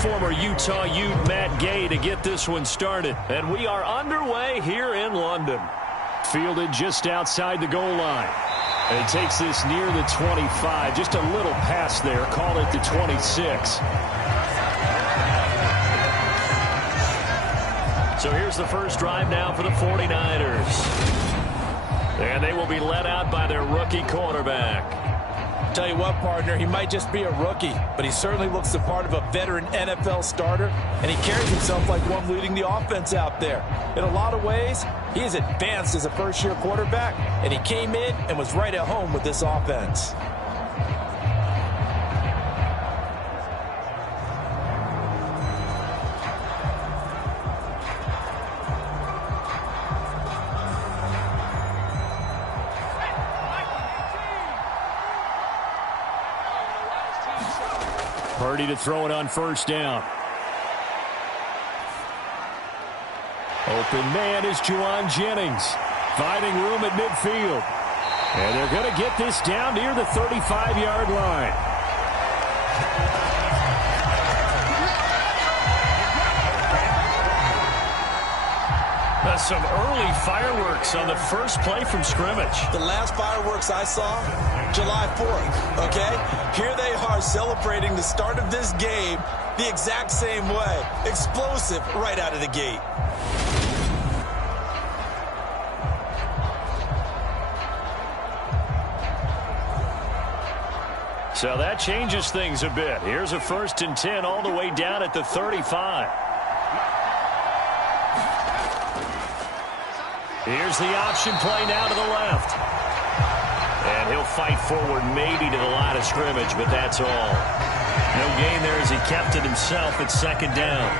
former Utah Ute Matt Gay to get this one started. And we are underway here in London. Fielded just outside the goal line. And he takes this near the 25. Just a little pass there. Call it the 26. So here's the first drive now for the 49ers. And they will be led out by their rookie quarterback. Tell you what, partner, he might just be a rookie, but he certainly looks the part of a veteran NFL starter, and he carries himself like one leading the offense out there. In a lot of ways, he is advanced as a first-year quarterback, and he came in and was right at home with this offense. Purdy to throw it on first down. Open man is Juwan Jennings. Finding room at midfield. And they're going to get this down near the 35-yard line. Some early fireworks on the first play from scrimmage. The last fireworks I saw, July 4th, okay? Here they are celebrating the start of this game the exact same way. Explosive right out of the gate. So that changes things a bit. Here's a 1st and 10 all the way down at the 35. Here's the option play now to the left. And he'll fight forward maybe to the line of scrimmage, but that's all. No gain there as he kept it himself at 2nd down.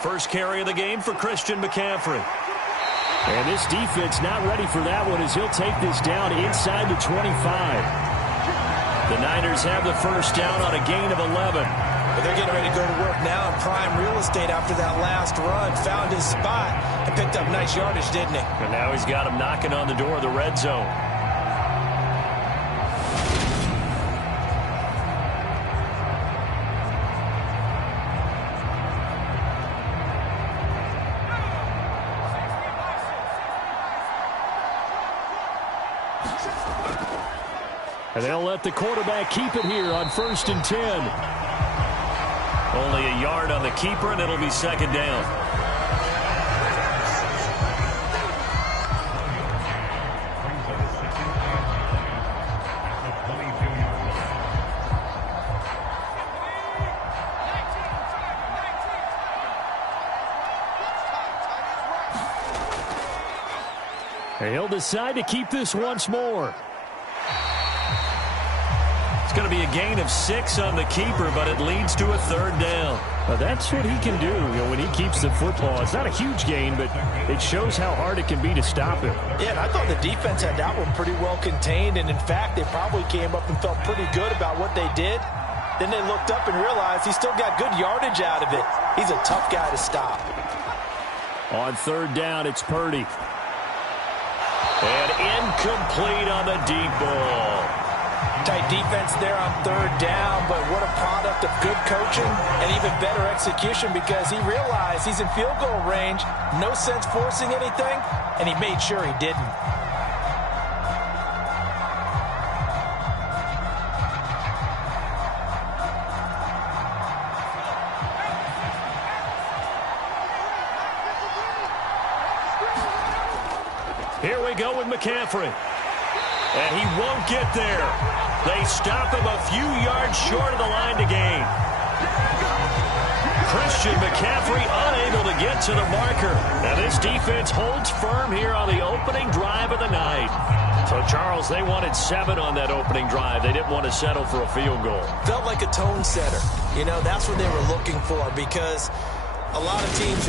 First carry of the game for Christian McCaffrey. And this defense not ready for that one as he'll take this down inside the 25. The Niners have the first down on a gain of 11. But they're getting ready to go to work now in prime real estate after that last run. Found his spot and picked up nice yardage, didn't he? And now he's got him knocking on the door of the red zone. And they'll let the quarterback keep it here on 1st and 10. Only a yard on the keeper, and it'll be 2nd down. And he'll decide to keep this once more. It's going to be a gain of 6 on the keeper, but it leads to a 3rd down. That's what he can do, when he keeps the football. It's not a huge gain, but it shows how hard it can be to stop him. Yeah, and I thought the defense had that one pretty well contained, and in fact, they probably came up and felt pretty good about what they did. Then they looked up and realized he still got good yardage out of it. He's a tough guy to stop. On 3rd down, it's Purdy. And incomplete on the deep ball. Tight defense there on 3rd down, but what a product of good coaching and even better execution because he realized he's in field goal range, no sense forcing anything, and he made sure he didn't. Here we go with McCaffrey. And he won't get there. They stop him a few yards short of the line to gain. Christian McCaffrey unable to get to the marker. Now this defense holds firm here on the opening drive of the night. So, Charles, they wanted 7 on that opening drive. They didn't want to settle for a field goal. Felt like a tone setter. You know, that's what they were looking for because a lot of teams,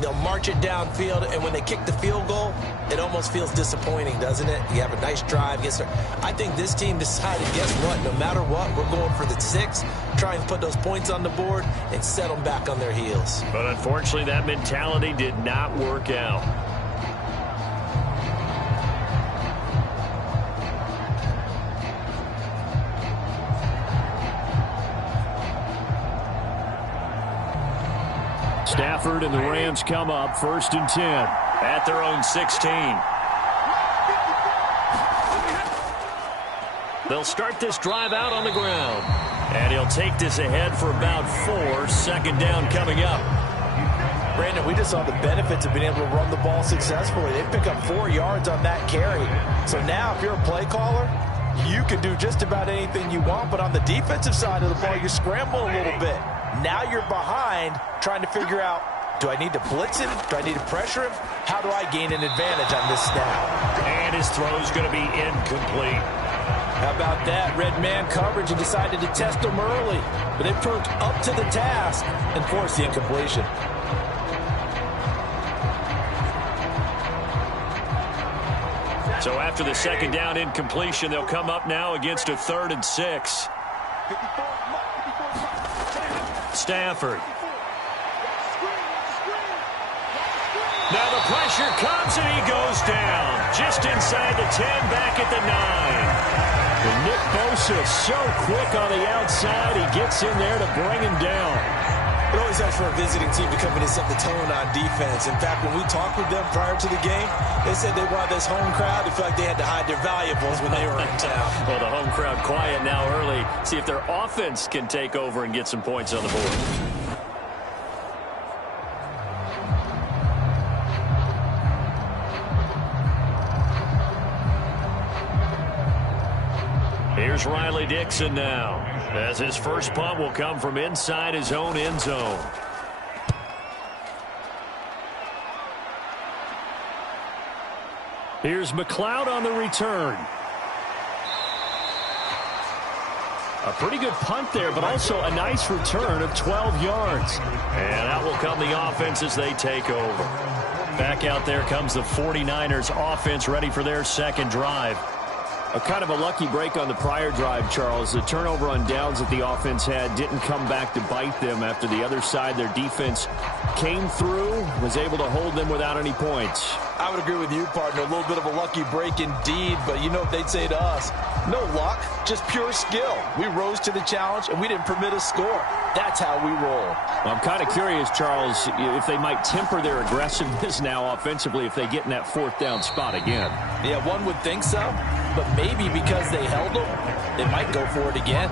they'll march it downfield, and when they kick the field goal, it almost feels disappointing, doesn't it? You have a nice drive. I think this team decided, guess what? No matter what, we're going for the 6, try and put those points on the board and set them back on their heels. But unfortunately, that mentality did not work out. Stafford and the Rams come up 1st and 10 at their own 16. They'll start this drive out on the ground. And he'll take this ahead for about 4. 2nd down coming up. Brandon, we just saw the benefits of being able to run the ball successfully. They pick up 4 yards on that carry. So now if you're a play caller, you can do just about anything you want. But on the defensive side of the ball, you're scrambling a little bit. Now you're behind trying to figure out, do I need to blitz him? Do I need to pressure him? How do I gain an advantage on this snap? And his throw is going to be incomplete. How about that? Red man coverage and decided to test him early. But they proved up to the task and forced the incompletion. So after the 2nd down incompletion, they'll come up now against a 3rd and 6. Stafford. Now the pressure comes and he goes down. Just inside the 10, back at the 9. And Nick Bosa so quick on the outside, he gets in there to bring him down. It always helps for a visiting team to come in and set the tone on defense. In fact, when we talked with them prior to the game, they said they wanted this home crowd to feel like they had to hide their valuables when they were in town. Well, the home crowd quiet now early. See if their offense can take over and get some points on the board. Here's Riley Dixon now, as his first punt will come from inside his own end zone. Here's McLeod on the return. A pretty good punt there, but also a nice return of 12 yards. And out will come the offense as they take over. Back out there comes the 49ers offense, ready for their 2nd drive. A kind of a lucky break on the prior drive, Charles. The turnover on downs that the offense had didn't come back to bite them after the other side. Their defense came through, was able to hold them without any points. I would agree with you, partner. A little bit of a lucky break indeed, but you know what they'd say to us. No luck, just pure skill. We rose to the challenge, and we didn't permit a score. That's how we roll. Well, I'm kind of curious, Charles, if they might temper their aggressiveness now offensively if they get in that 4th down spot again. Yeah, one would think so, but maybe because they held them, they might go for it again.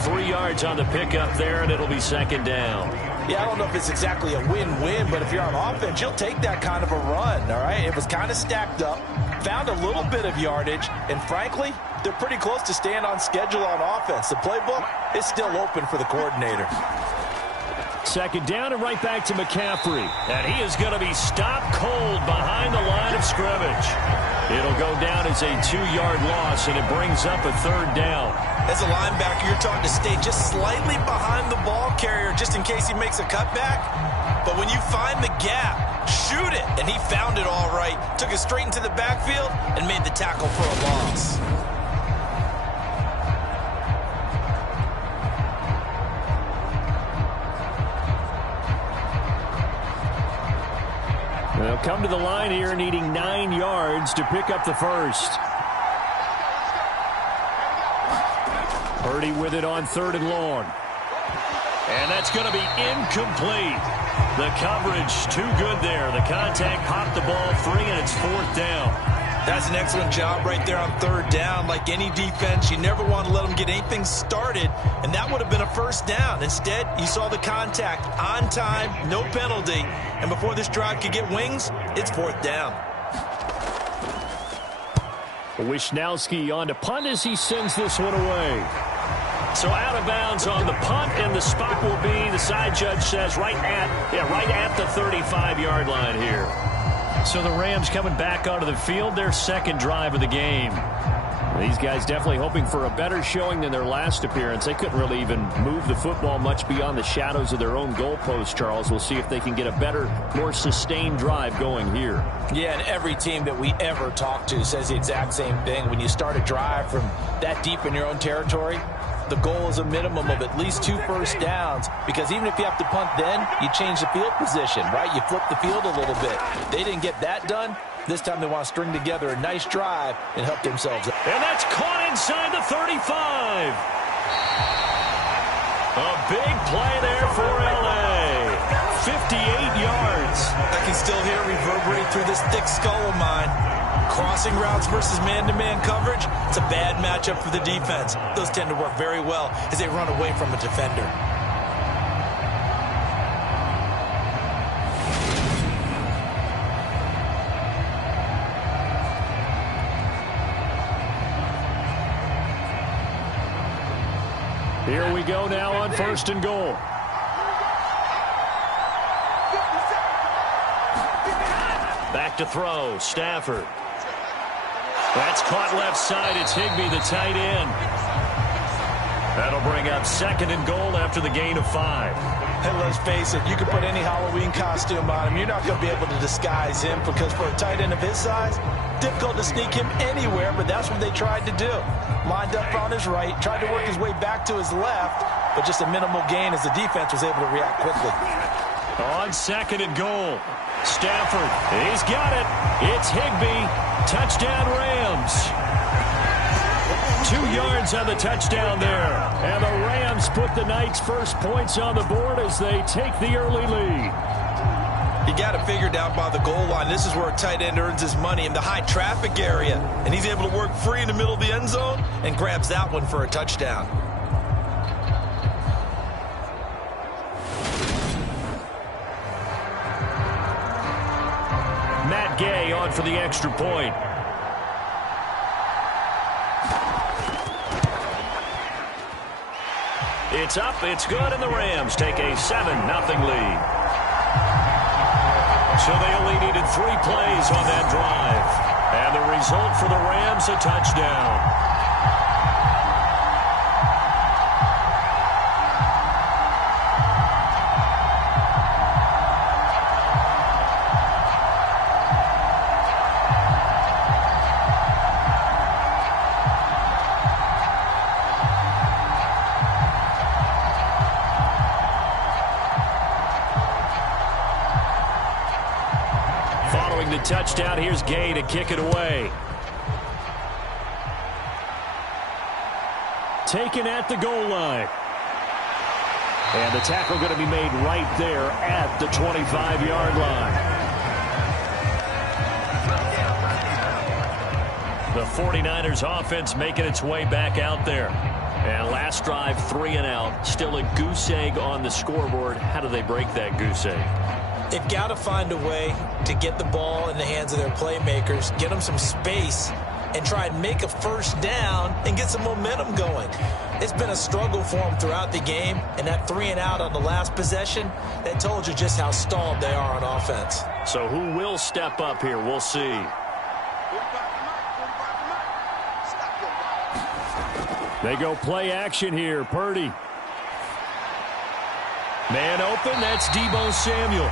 3 yards on the pickup there, and it'll be 2nd down. Yeah, I don't know if it's exactly a win-win, but if you're on offense, you'll take that kind of a run, all right? It was kind of stacked up, found a little bit of yardage, and frankly, they're pretty close to staying on schedule on offense. The playbook is still open for the coordinator. 2nd down and right back to McCaffrey. And he is going to be stopped cold behind the line of scrimmage. It'll go down as a 2-yard loss, and it brings up a 3rd down. As a linebacker, you're taught to stay just slightly behind the ball carrier just in case he makes a cutback. But when you find the gap, shoot it. And he found it all right. Took it straight into the backfield and made the tackle for a loss. They'll come to the line here needing 9 yards to pick up the 1st. Purdy with it on 3rd and long. And that's going to be incomplete. The coverage too good there. The contact popped the ball free, and it's 4th down. That's an excellent job right there on 3rd down. Like any defense, you never want to let them get anything started, and that would have been a 1st down. Instead, you saw the contact on time, no penalty, and before this drive could get wings, it's 4th down. Wisnowski on to punt as he sends this one away. So out of bounds on the punt, and the spot will be, the side judge says, right at the 35-yard line here. So the Rams coming back onto the field, their 2nd drive of the game. These guys definitely hoping for a better showing than their last appearance. They couldn't really even move the football much beyond the shadows of their own goalpost, Charles. We'll see if they can get a better, more sustained drive going here. Yeah, and every team that we ever talk to says the exact same thing. When you start a drive from that deep in your own territory, the goal is a minimum of at least 2 first downs, because even if you have to punt then, you change the field position, right? You flip the field a little bit. They didn't get that done. This time they want to string together a nice drive and help themselves. And that's caught inside the 35. A big play there for L.A. 58 yards. I can still hear it reverberate through this thick skull of mine. Crossing routes versus man-to-man coverage, it's a bad matchup for the defense. Those tend to work very well as they run away from a defender. Here we go now on 1st and goal. Back to throw, Stafford. That's caught left side. It's Higbee, the tight end. That'll bring up 2nd and goal after the gain of 5. Hey, let's face it, you can put any Halloween costume on him. You're not going to be able to disguise him, because for a tight end of his size, difficult to sneak him anywhere, but that's what they tried to do. Lined up on his right, tried to work his way back to his left, but just a minimal gain as the defense was able to react quickly. On 2nd and goal, Stafford, he's got it. It's Higbee. Touchdown Rams. 2 yards on the touchdown there. And the Rams put the Knights' first points on the board as they take the early lead. You got it figured out by the goal line. This is where a tight end earns his money, in the high traffic area. And he's able to work free in the middle of the end zone and grabs that one for a touchdown. Matt Gay on for the extra point. It's up, it's good, and the Rams take a 7-0 lead. So they only needed 3 plays on that drive. And the result for the Rams, a touchdown. Following the touchdown, here's Gay to kick it away. Taken at the goal line. And the tackle going to be made right there at the 25-yard line. The 49ers offense making its way back out there. And last drive, 3 and out. Still a goose egg on the scoreboard. How do they break that goose egg? They've got to find a way to get the ball in the hands of their playmakers, get them some space, and try and make a first down and get some momentum going. It's been a struggle for them throughout the game, and that 3 and out on the last possession, that told you just how stalled they are on offense. So who will step up here? We'll see. They go play action here. Purdy. Man open, that's Deebo Samuel.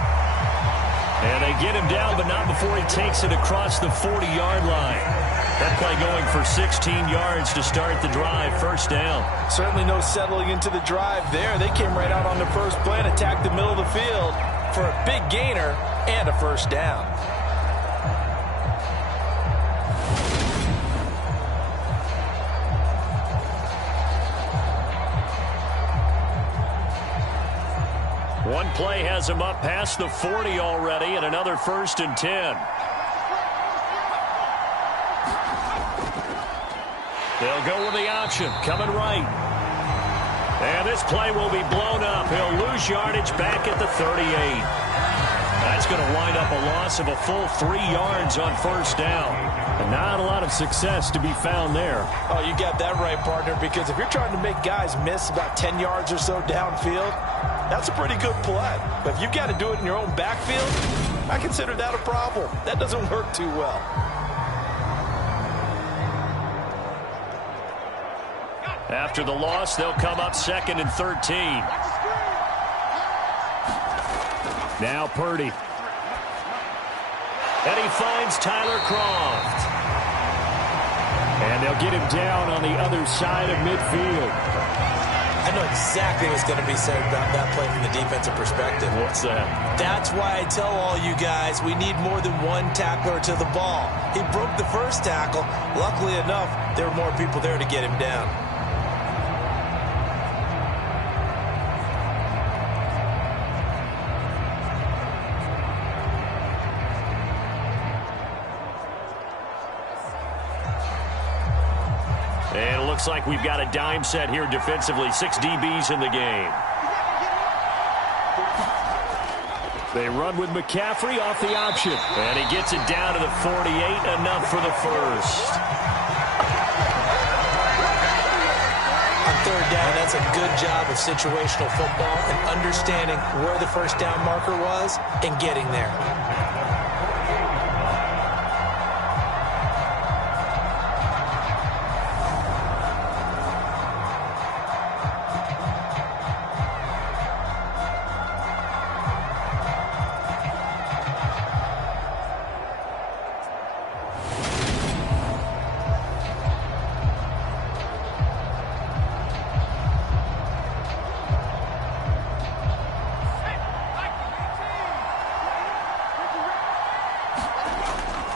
And they get him down, but not before he takes it across the 40-yard line. That play going for 16 yards to start the drive, first down. Certainly no settling into the drive there. They came right out on the first play and attacked the middle of the field for a big gainer and a first down. One play has him up past the 40 already, and another 1st and 10. They'll go with the option, coming right. And this play will be blown up. He'll lose yardage back at the 38. That's going to wind up a loss of a full 3 yards on first down. And not a lot of success to be found there. Oh, you got that right, partner, because if you're trying to make guys miss about 10 yards or so downfield, that's a pretty good play. But if you've got to do it in your own backfield, I consider that a problem. That doesn't work too well. After the loss, they'll come up 2nd and 13. Now Purdy. And he finds Tyler Kroft. And they'll get him down on the other side of midfield. I know exactly what's going to be said about that play from the defensive perspective. What's that? That's why I tell all you guys we need more than one tackler to the ball. He broke the first tackle. Luckily enough, there were more people there to get him down. And it looks like we've got a dime set here defensively. 6 DBs in the game. They run with McCaffrey off the option. And he gets it down to the 48, enough for the first. On third down, that's a good job of situational football and understanding where the first down marker was and getting there.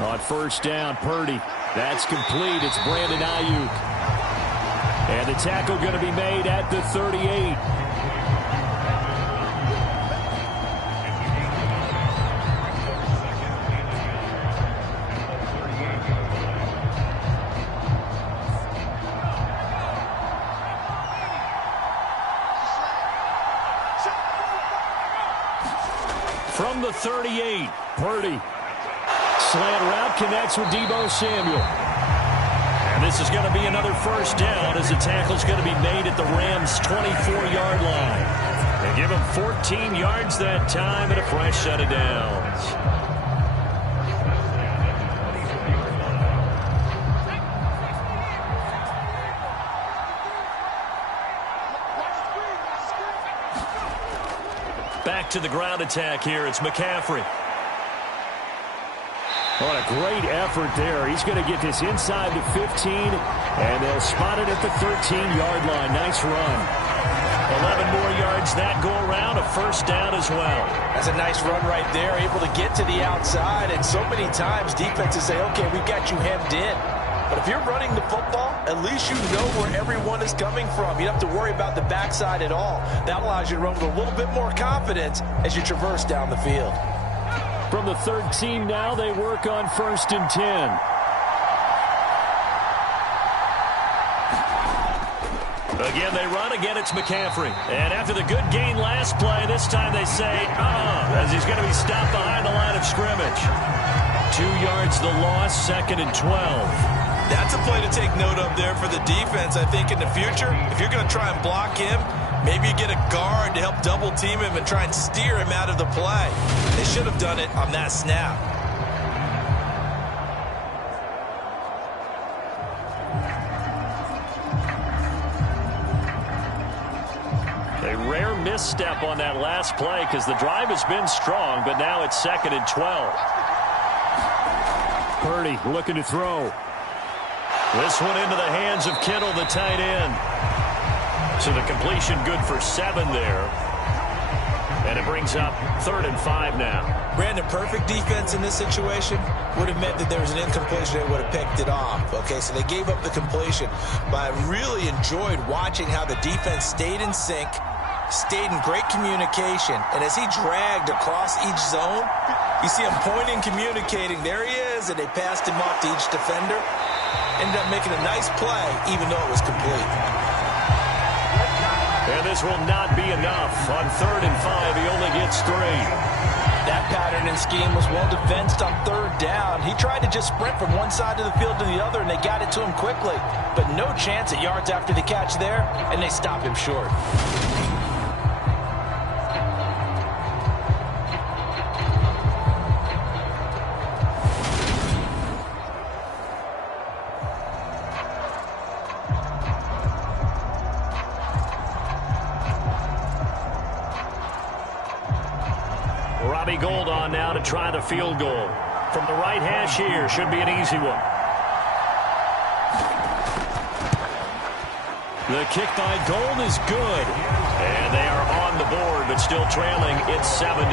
On first down, Purdy. That's complete. It's Brandon Ayuk. And the tackle going to be made at the 38. From the 38, Purdy. Slant route connects with Deebo Samuel. And this is going to be another first down as the tackle's going to be made at the Rams' 24-yard line. They give him 14 yards that time and a fresh set of downs. Back to the ground attack here. It's McCaffrey. What a great effort there. He's going to get this inside the 15, and they'll spot it at the 13-yard line. Nice run. 11 more yards that go around, a first down as well. That's a nice run right there, able to get to the outside, and so many times defenses say, okay, we've got you hemmed in. But if you're running the football, at least you know where everyone is coming from. You don't have to worry about the backside at all. That allows you to run with a little bit more confidence as you traverse down the field. From the 13 now, they work on 1st and 10. Again, they run. Again, it's McCaffrey. And after the good gain last play, this time they say, as he's going to be stopped behind the line of scrimmage. 2 yards the loss, 2nd and 12. That's a play to take note of there for the defense. I think in the future, if you're going to try and block him, maybe you get a guard to help double team him and try and steer him out of the play. They should have done it on that snap. A rare misstep on that last play because the drive has been strong, but now it's 2nd and 12. Purdy looking to throw. This one into the hands of Kittle, the tight end. So the completion good for 7 there. And it brings up 3rd and 5 now. Brandon, perfect defense in this situation would have meant that there was an incompletion. They would have picked it off. Okay, so they gave up the completion. But I really enjoyed watching how the defense stayed in sync, stayed in great communication. And as he dragged across each zone, you see him pointing, communicating. There he is, and they passed him off to each defender. Ended up making a nice play, even though it was complete. And this will not be enough. On 3rd and 5, he only gets 3. That pattern and scheme was well defensed on 3rd down. He tried to just sprint from one side of the field to the other, and they got it to him quickly. But no chance at yards after the catch there, and they stop him short. Gold on now to try the field goal. From the right hash here, should be an easy one. The kick by Gold is good. And they are on the board, but still trailing. It's 7-3.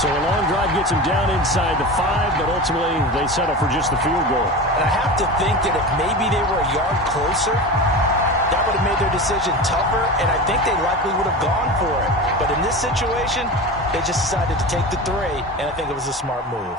So a long drive gets them down inside the 5, but ultimately they settle for just the field goal. And I have to think that if maybe they were a yard closer, that would have made their decision tougher, and I think they likely would have gone for it. But in this situation, they just decided to take the 3, and I think it was a smart move.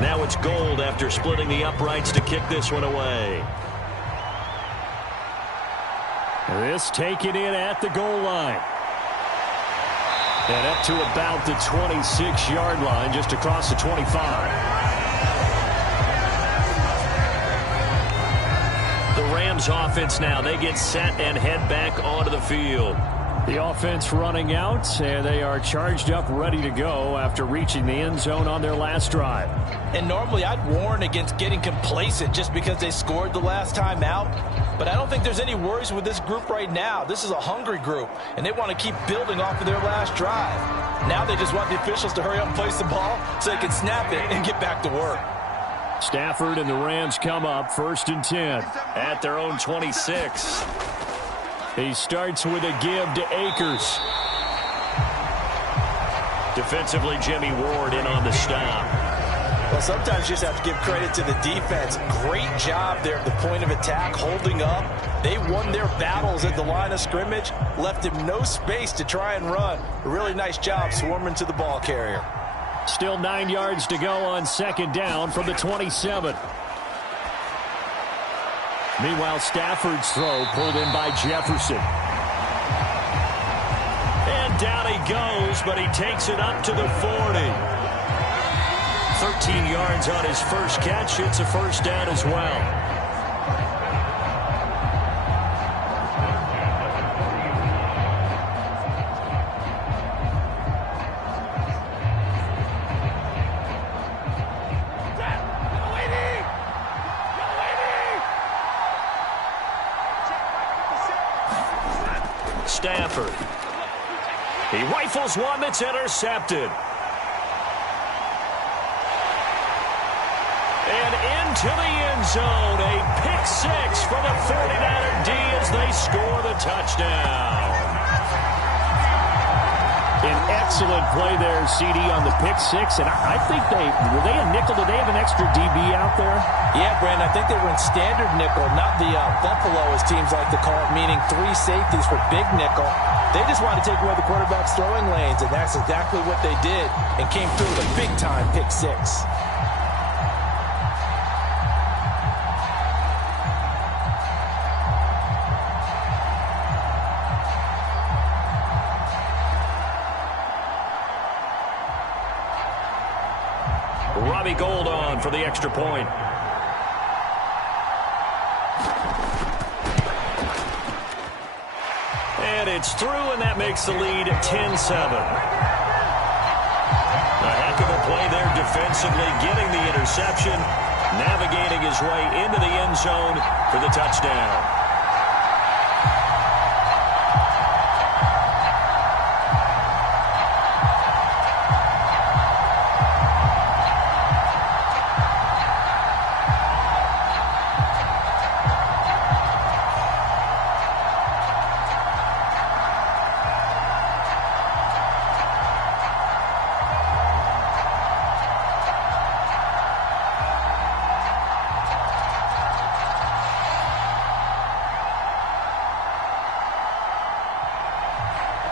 Now it's Gold after splitting the uprights to kick this one away. This taken in at the goal line. And up to about the 26-yard line, just across the 25. The Rams offense now, they get set and head back onto the field. The offense running out, and they are charged up, ready to go after reaching the end zone on their last drive. And normally I'd warn against getting complacent just because they scored the last time out. But I don't think there's any worries with this group right now. This is a hungry group, and they want to keep building off of their last drive. Now they just want the officials to hurry up and place the ball so they can snap it and get back to work. Stafford and the Rams come up 1st and 10 at their own 26. He starts with a give to Akers. Defensively, Jimmy Ward in on the stop. Well, sometimes you just have to give credit to the defense. Great job there at the point of attack, holding up. They won their battles at the line of scrimmage, left him no space to try and run. A really nice job swarming to the ball carrier. Still 9 yards to go on 2nd down from the 27. Meanwhile, Stafford's throw pulled in by Jefferson. And down he goes, but he takes it up to the 40. 13 yards on his first catch. It's a 1st down as well. Stafford. He rifles one that's intercepted. And into the end zone. A pick 6 for the 49er D as they score the touchdown. An excellent play there, CD, on the pick 6. And I think were they a nickel? Did they have an extra DB out there? Yeah, Brandon, I think they were in standard nickel, not the Buffalo, as teams like to call it, meaning 3 safeties for big nickel. They just wanted to take away the quarterback's throwing lanes, and that's exactly what they did, and came through with a big-time pick 6. Robbie Gould on for the extra point. And it's through, and that makes the lead 10-7. A heck of a play there defensively, getting the interception, navigating his way into the end zone for the touchdown.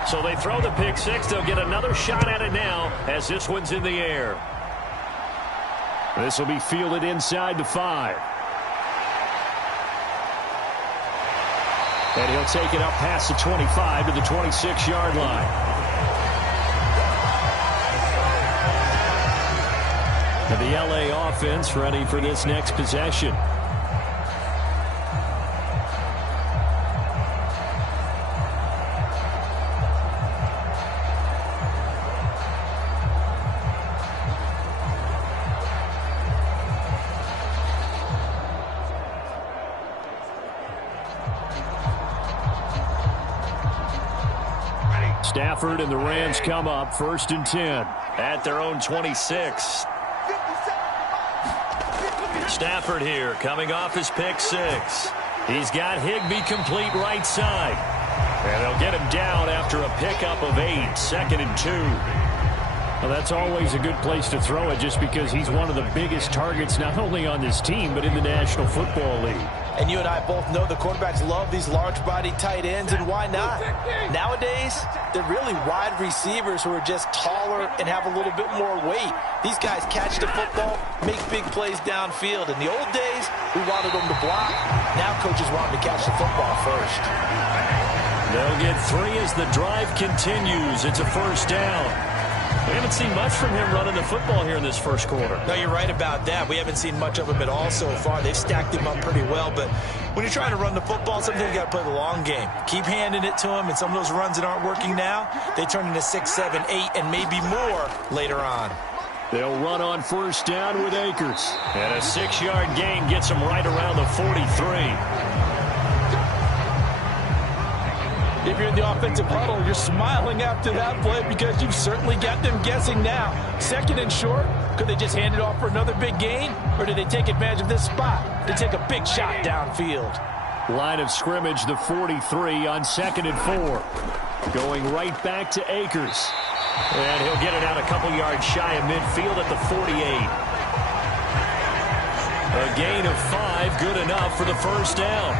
So they throw the pick 6. They'll get another shot at it now as this one's in the air. This will be fielded inside the 5. And he'll take it up past the 25 to the 26-yard line. And the LA offense ready for this next possession. Stafford and the Rams come up 1st and 10 at their own 26. Stafford here coming off his pick 6. He's got Higbee complete right side. And they'll get him down after a pickup of 8, 2nd and 2. Well, that's always a good place to throw it just because he's one of the biggest targets not only on this team but in the National Football League. And you and I both know the quarterbacks love these large-body tight ends, and why not? Nowadays, they're really wide receivers who are just taller and have a little bit more weight. These guys catch the football, make big plays downfield. In the old days, we wanted them to block. Now coaches want them to catch the football first. They'll get 3 as the drive continues. It's a 1st down. We haven't seen much from him running the football here in this first quarter. No, you're right about that. We haven't seen much of him at all so far. They've stacked him up pretty well, but when you're trying to run the football, sometimes you got to play the long game. Keep handing it to him, and some of those runs that aren't working now, they turn into 6, 7, 8, and maybe more later on. They'll run on 1st down with Akers. And a 6-yard gain gets him right around the 43. If you're in the offensive huddle, you're smiling after that play because you've certainly got them guessing now. 2nd and short, could they just hand it off for another big gain? Or did they take advantage of this spot to take a big shot downfield? Line of scrimmage, the 43 on 2nd and 4. Going right back to Akers. And he'll get it out a couple yards shy of midfield at the 48. A gain of 5, good enough for the 1st down.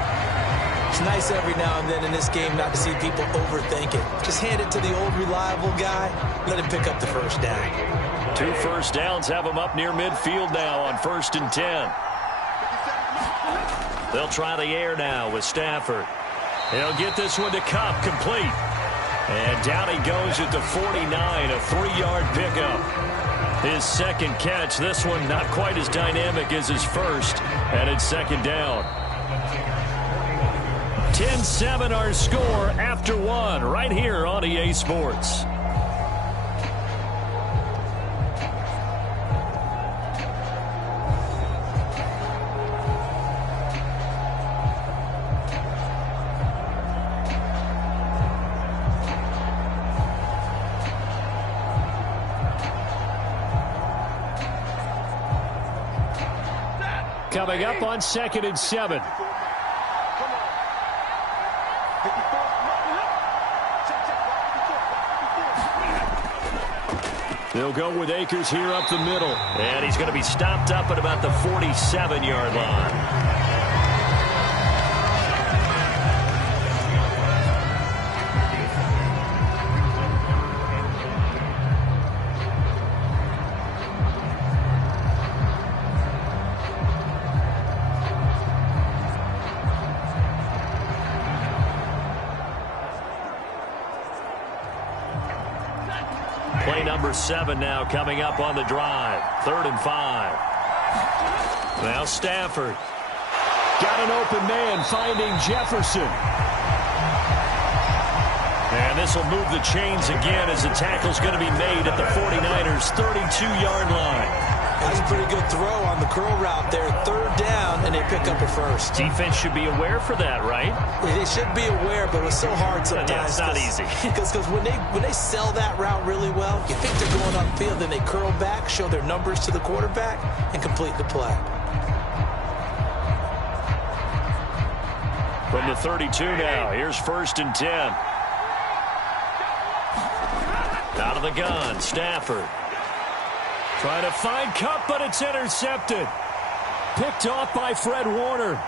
It's nice every now and then in this game not to see people overthink it. Just hand it to the old reliable guy. Let him pick up the 1st down. 2 first downs have him up near midfield now on 1st and 10. They'll try the air now with Stafford. He'll get this one to Kupp complete. And down he goes at the 49, a 3-yard pickup. His 2nd catch. This one not quite as dynamic as his first. And it's 2nd down. 10-7 our score after 1 right here on EA Sports. Coming up on 2nd and 7. They'll go with Akers here up the middle. And he's going to be stopped up at about the 47-yard line. Play number 7 now coming up on the drive. 3rd and 5. Now Stafford. Got an open man finding Jefferson. And this will move the chains again as the tackle's going to be made at the 49ers' 32-yard line. That's a pretty good throw on the curl route there. 3rd down, and they pick up a 1st. Defense should be aware for that, right? They should be aware, but it's so hard sometimes. Yeah, it's not easy. Because when they sell that route really well, you think they're going upfield, then they curl back, show their numbers to the quarterback, and complete the play. From the 32 now, here's 1st and 10. Out of the gun, Stafford. Trying to find Kupp, but it's intercepted. Picked off by Fred Warner.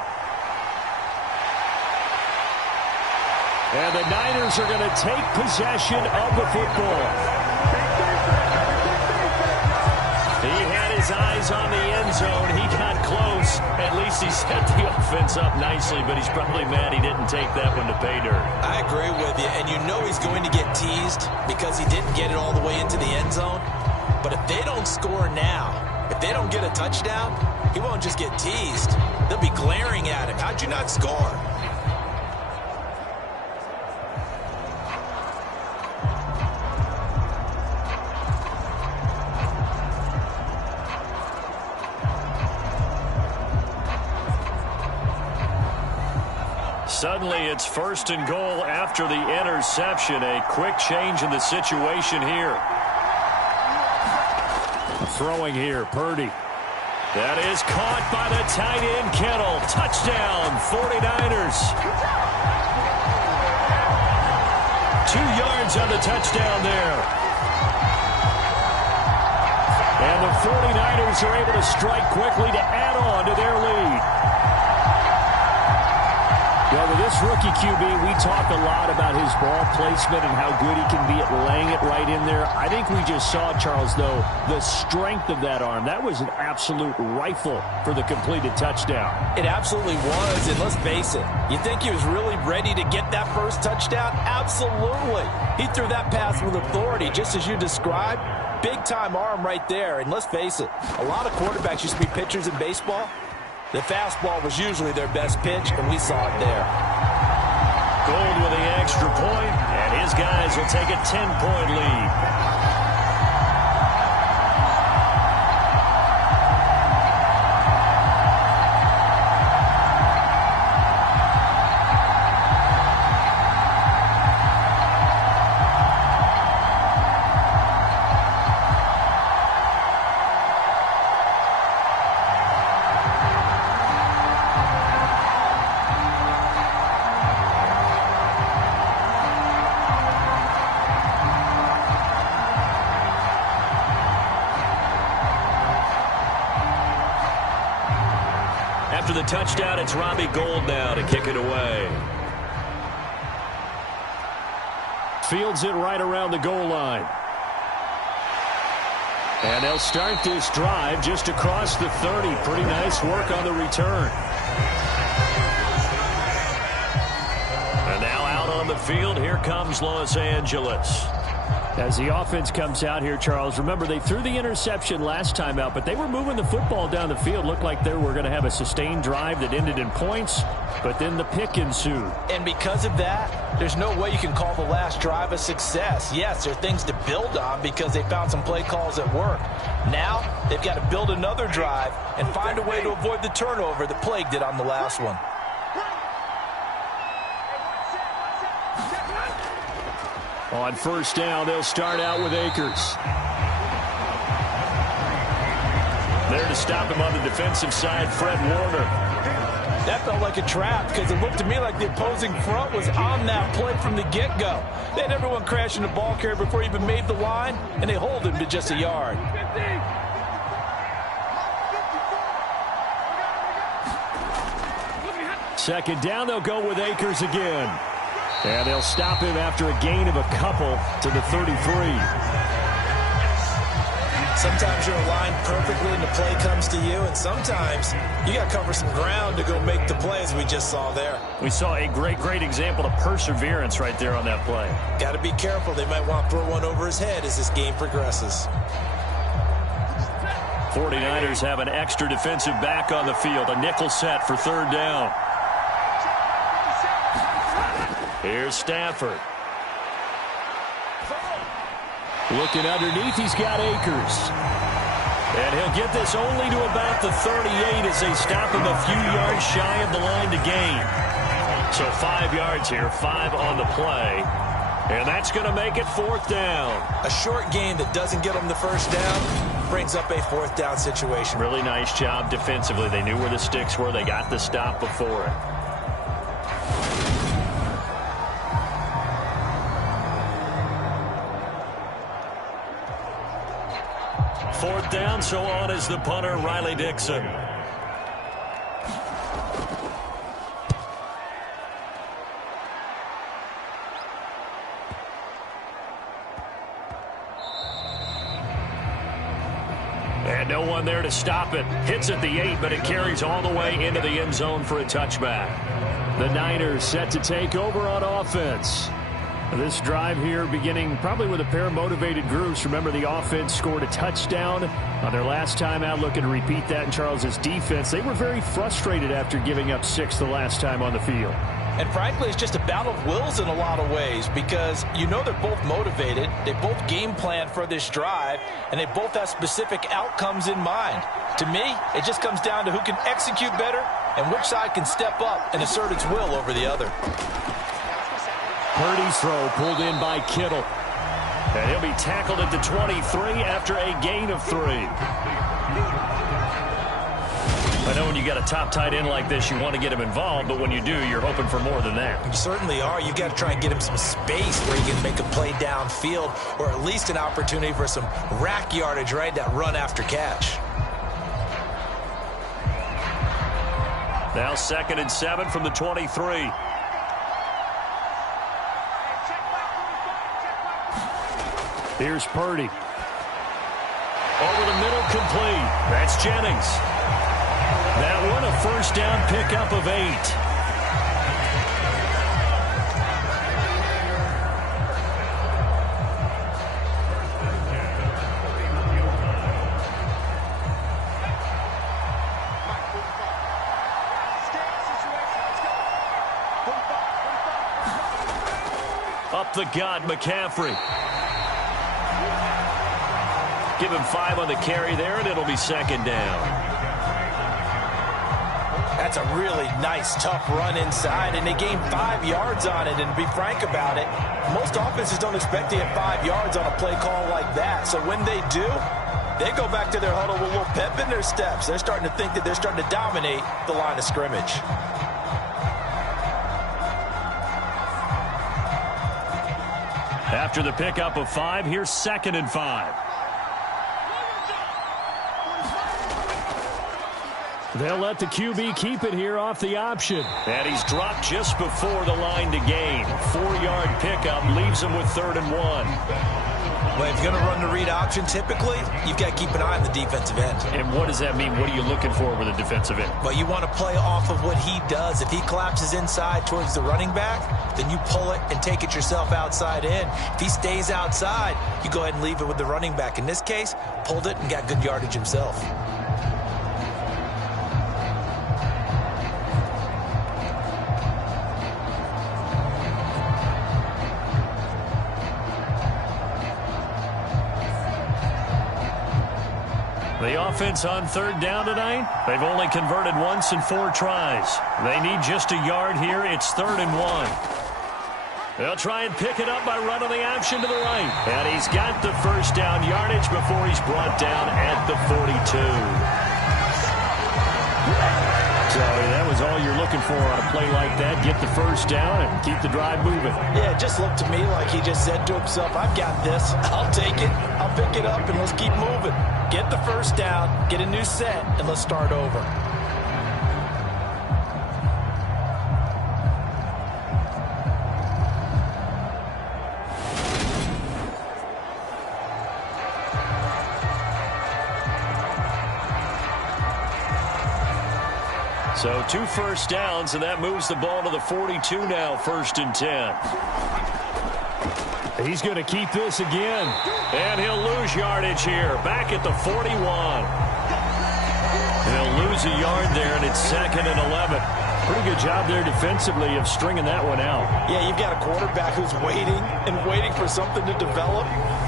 And the Niners are going to take possession of the football. He had his eyes on the end zone. He got close. At least he set the offense up nicely, but he's probably mad he didn't take that one to pay dirt. I agree with you, and you know he's going to get teased because he didn't get it all the way into the end zone. But if they don't score now, if they don't get a touchdown, he won't just get teased. They'll be glaring at him. How'd you not score? Suddenly it's 1st and goal after the interception. A quick change in the situation here. Throwing here, Purdy. That is caught by the tight end, Kittle. Touchdown, 49ers. 2 yards on the touchdown there. And the 49ers are able to strike quickly to add on to their lead. Well, with this rookie QB, we talk a lot about his ball placement and how good he can be at laying it right in there. I think we just saw, Charles, though, the strength of that arm. That was an absolute rifle for the completed touchdown. It absolutely was, and let's face it, you think he was really ready to get that first touchdown? Absolutely. He threw that pass with authority, just as you described. Big-time arm right there, and let's face it, a lot of quarterbacks used to be pitchers in baseball. The fastball was usually their best pitch, and we saw it there. Gold with the extra point, and his guys will take a 10-point lead. After the touchdown, it's Robbie Gould now to kick it away. Fields it right around the goal line. And they'll start this drive just across the 30. Pretty nice work on the return. And now out on the field, here comes Los Angeles. As the offense comes out here, Charles, remember they threw the interception last time out, but they were moving the football down the field. Looked like they were going to have a sustained drive that ended in points, but then the pick ensued. And because of that, there's no way you can call the last drive a success. Yes, there are things to build on because they found some play calls that work. Now they've got to build another drive and find a way to avoid the turnover that plagued it on the last one. On first down, they'll start out with Akers. There to stop him on the defensive side, Fred Warner. That felt like a trap because it looked to me like the opposing front was on that play from the get-go. They had everyone crashing the ball carrier before he even made the line, and they hold him to just a yard. Second down, they'll go with Akers again. And they'll stop him after a gain of a couple to the 33. Sometimes you're aligned perfectly and the play comes to you, and sometimes you got to cover some ground to go make the play, as we just saw there. We saw a great example of perseverance right there on that play. Got to be careful. They might want to throw one over his head as this game progresses. 49ers have an extra defensive back on the field, a nickel set for third down. Here's Stafford. Looking underneath, he's got Akers. And he'll get this only to about the 38 as they stop him a few yards shy of the line to gain. So 5 yards here, 5 on the play. And that's going to make it fourth down. A short gain that doesn't get them the first down brings up a fourth down situation. Really nice job defensively. They knew where the sticks were. They got the stop before it. Fourth down, so on is the punter, Riley Dixon. And no one there to stop it. Hits at the 8, but it carries all the way into the end zone for a touchback. The Niners set to take over on offense. This drive here beginning probably with a pair of motivated groups. Remember, the offense scored a touchdown on their last time out. Looking to repeat that in Charles's defense. They were very frustrated after giving up 6 the last time on the field. And frankly, it's just a battle of wills in a lot of ways because you know they're both motivated, they both game plan for this drive, and they both have specific outcomes in mind. To me, it just comes down to who can execute better and which side can step up and assert its will over the other. Purdy's throw pulled in by Kittle. And he'll be tackled at the 23 after a gain of 3. I know when you got a top tight end like this, you want to get him involved, but when you do, you're hoping for more than that. You certainly are. You've got to try and get him some space where he can make a play downfield or at least an opportunity for some rack yardage, right? That run after catch. Now 2nd and 7 from the 23. Here's Purdy. Over the middle, complete. That's Jennings. That one a first down pickup of 8. Up the gut, McCaffrey. Give him 5 on the carry there, and it'll be 2nd down. That's a really nice, tough run inside, and they gained 5 yards on it. And to be frank about it, most offenses don't expect to get 5 yards on a play call like that. So when they do, they go back to their huddle with a little pep in their steps. They're starting to think that they're starting to dominate the line of scrimmage. After the pickup of 5, here's 2nd and 5. They'll let the QB keep it here off the option. And he's dropped just before the line to gain. 4-yard pickup leaves him with 3rd and 1. Well, if you're going to run the read option, typically, you've got to keep an eye on the defensive end. And what does that mean? What are you looking for with a defensive end? Well, you want to play off of what he does. If he collapses inside towards the running back, then you pull it and take it yourself outside in. If he stays outside, you go ahead and leave it with the running back. In this case, pulled it and got good yardage himself. The offense on 3rd down tonight, they've only converted once in 4 tries. They need just a yard here. It's 3rd and 1. They'll try and pick it up by running the option to the right. And he's got the first down yardage before he's brought down at the 42. So that was all you're looking for on a play like that. Get the first down and keep the drive moving. Yeah, it just looked to me like he just said to himself, I've got this. I'll take it. I'll pick it up, and let's keep moving. Get the first down, get a new set, and let's start over. So 2 first downs, and that moves the ball to the 42 now, 1st and 10. He's going to keep this again, and he'll lose yardage here, back at the 41. He'll lose a yard there, and it's 2nd and 11. Pretty good job there defensively of stringing that one out. Yeah, you've got a quarterback who's waiting and waiting for something to develop,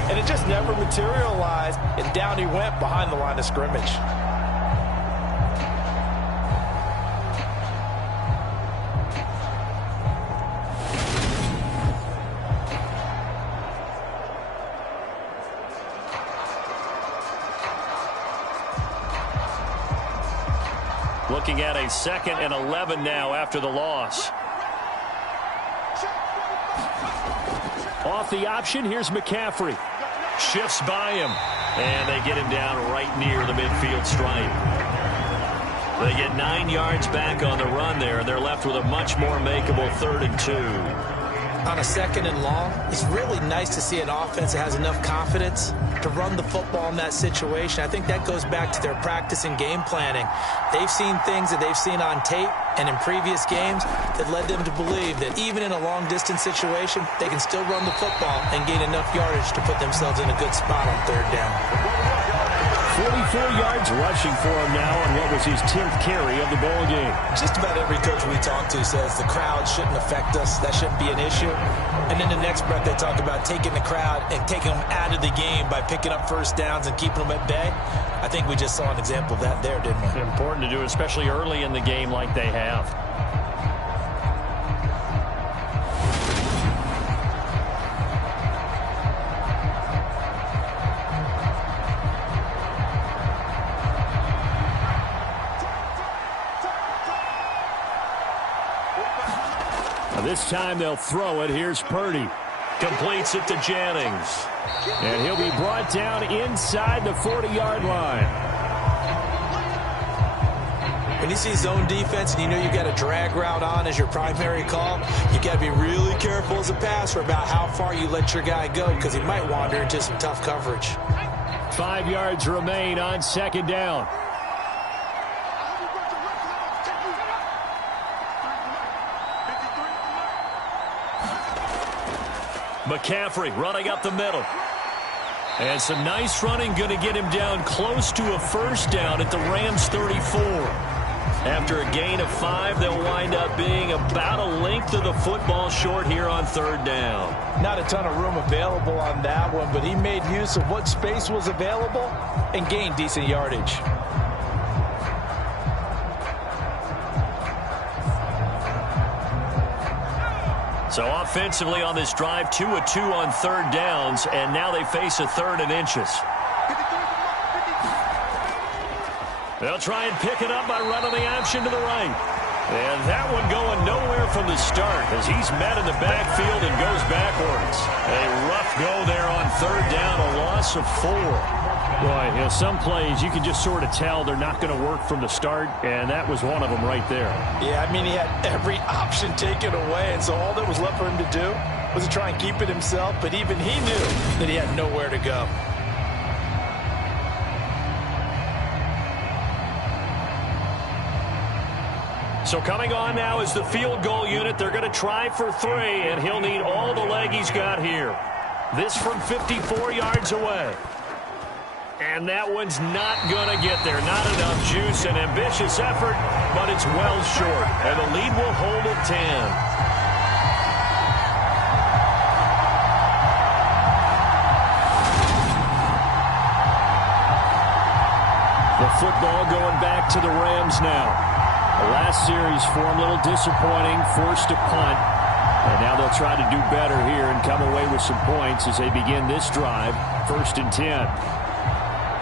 and it just never materialized, and down he went behind the line of scrimmage. Looking at a 2nd and 11 now after the loss. Off the option, here's McCaffrey. Shifts by him, and they get him down right near the midfield stripe. They get 9 yards back on the run there, and they're left with a much more makeable 3rd and 2. On a 2nd and long, it's really nice to see an offense that has enough confidence to run the football in that situation. I think that goes back to their practice and game planning. They've seen things that they've seen on tape and in previous games that led them to believe that even in a long-distance situation, they can still run the football and gain enough yardage to put themselves in a good spot on 3rd down. 44 yards rushing for him now on what was his 10th carry of the ball game. Just about every coach we talk to says the crowd shouldn't affect us. That shouldn't be an issue. And in the next breath, they talk about taking the crowd and taking them out of the game by picking up first downs and keeping them at bay. I think we just saw an example of that there, didn't we? Important to do, especially early in the game like they have. This time they'll throw it. Here's Purdy. Completes it to Jennings. And he'll be brought down inside the 40-yard line. When you see zone defense and you know you've got a drag route on as your primary call, you got to be really careful as a passer about how far you let your guy go because he might wander into some tough coverage. 5 yards remain on second down. McCaffrey running up the middle. And some nice running, going to get him down close to a first down at the Rams 34. After a gain of 5, they'll wind up being about a length of the football short here on third down. Not a ton of room available on that one, but he made use of what space was available and gained decent yardage. So offensively on this drive, 2 of 2 on third downs, and now they face a third and inches. They'll try and pick it up by running the option to the right. And that one going nowhere from the start as he's met in the backfield and goes backwards. A rough go there on third down, a loss of 4. Boy, you know, some plays you can just sort of tell they're not going to work from the start, and that was one of them right there. Yeah, I mean, he had every option taken away, and so all that was left for him to do was to try and keep it himself, but even he knew that he had nowhere to go. So coming on now is the field goal unit. They're going to try for 3, and he'll need all the leg he's got here. This from 54 yards away. And that one's not going to get there. Not enough juice. An ambitious effort, but it's well short. And the lead will hold at 10. The football going back to the Rams now. The last series for them, a little disappointing, forced a punt. And now they'll try to do better here and come away with some points as they begin this drive, 1st and 10.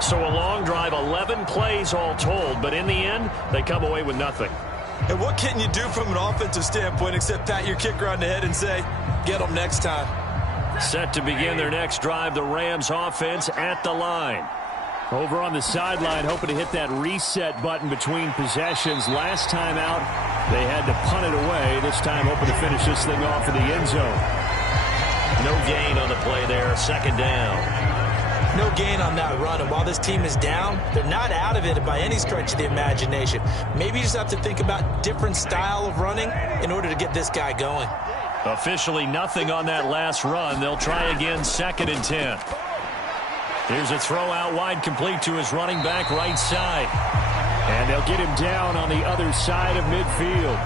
So a long drive, 11 plays all told, but in the end, they come away with nothing. And what can you do from an offensive standpoint except pat your kicker on the head and say, get them next time? Set to begin their next drive, the Rams offense at the line. Over on the sideline, hoping to hit that reset button between possessions. Last time out, they had to punt it away. This time, hoping to finish this thing off in the end zone. No gain on the play there, second down. No gain on that run, and while this team is down, they're not out of it by any stretch of the imagination. Maybe you just have to think about different style of running in order to get this guy going. Officially nothing on that last run. They'll try again, 2nd and 10. Here's a throw out wide, complete to his running back right side. And they'll get him down on the other side of midfield.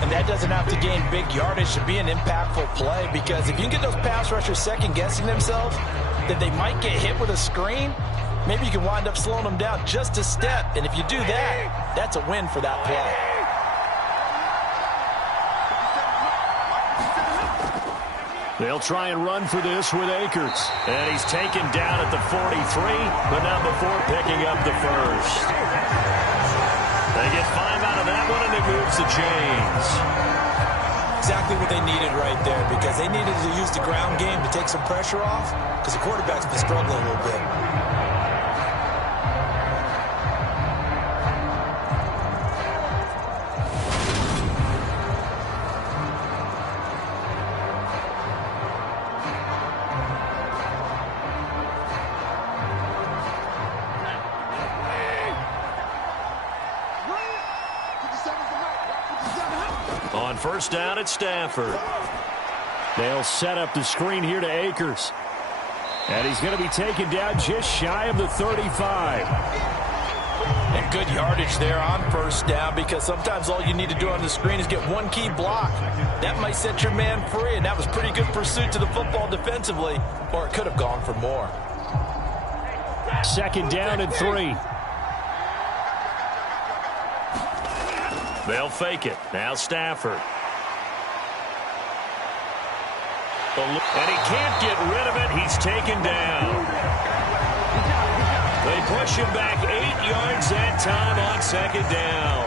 And that doesn't have to gain big yardage to be an impactful play, because if you can get those pass rushers second-guessing themselves, that they might get hit with a screen, maybe you can wind up slowing them down just a step. And if you do that, that's a win for that play. They'll try and run for this with Akers. And he's taken down at the 43, but not before picking up the first. They get 5 out of that one, and it moves the chains. Exactly what they needed right there, because they needed to use the ground game to take some pressure off, because the quarterback's been struggling a little bit. On first down at Stafford. They'll set up the screen here to Akers. And he's going to be taken down just shy of the 35. And good yardage there on first down, because sometimes all you need to do on the screen is get one key block. That might set your man free, and that was pretty good pursuit to the football defensively, or it could have gone for more. Second down and 3. They'll fake it. Now Stafford. And he can't get rid of it. He's taken down. They push him back 8 yards that time on second down.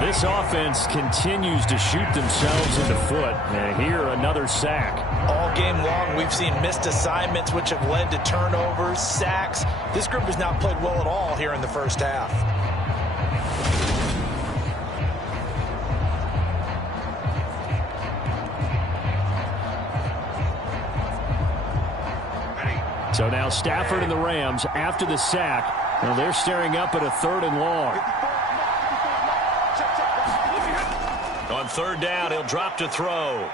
This offense continues to shoot themselves in the foot. And here, another sack. All game long, we've seen missed assignments, which have led to turnovers, sacks. This group has not played well at all here in the first half. So now Stafford and the Rams, after the sack, well, they're staring up at a 3rd and long. On 3rd down, he'll drop to throw.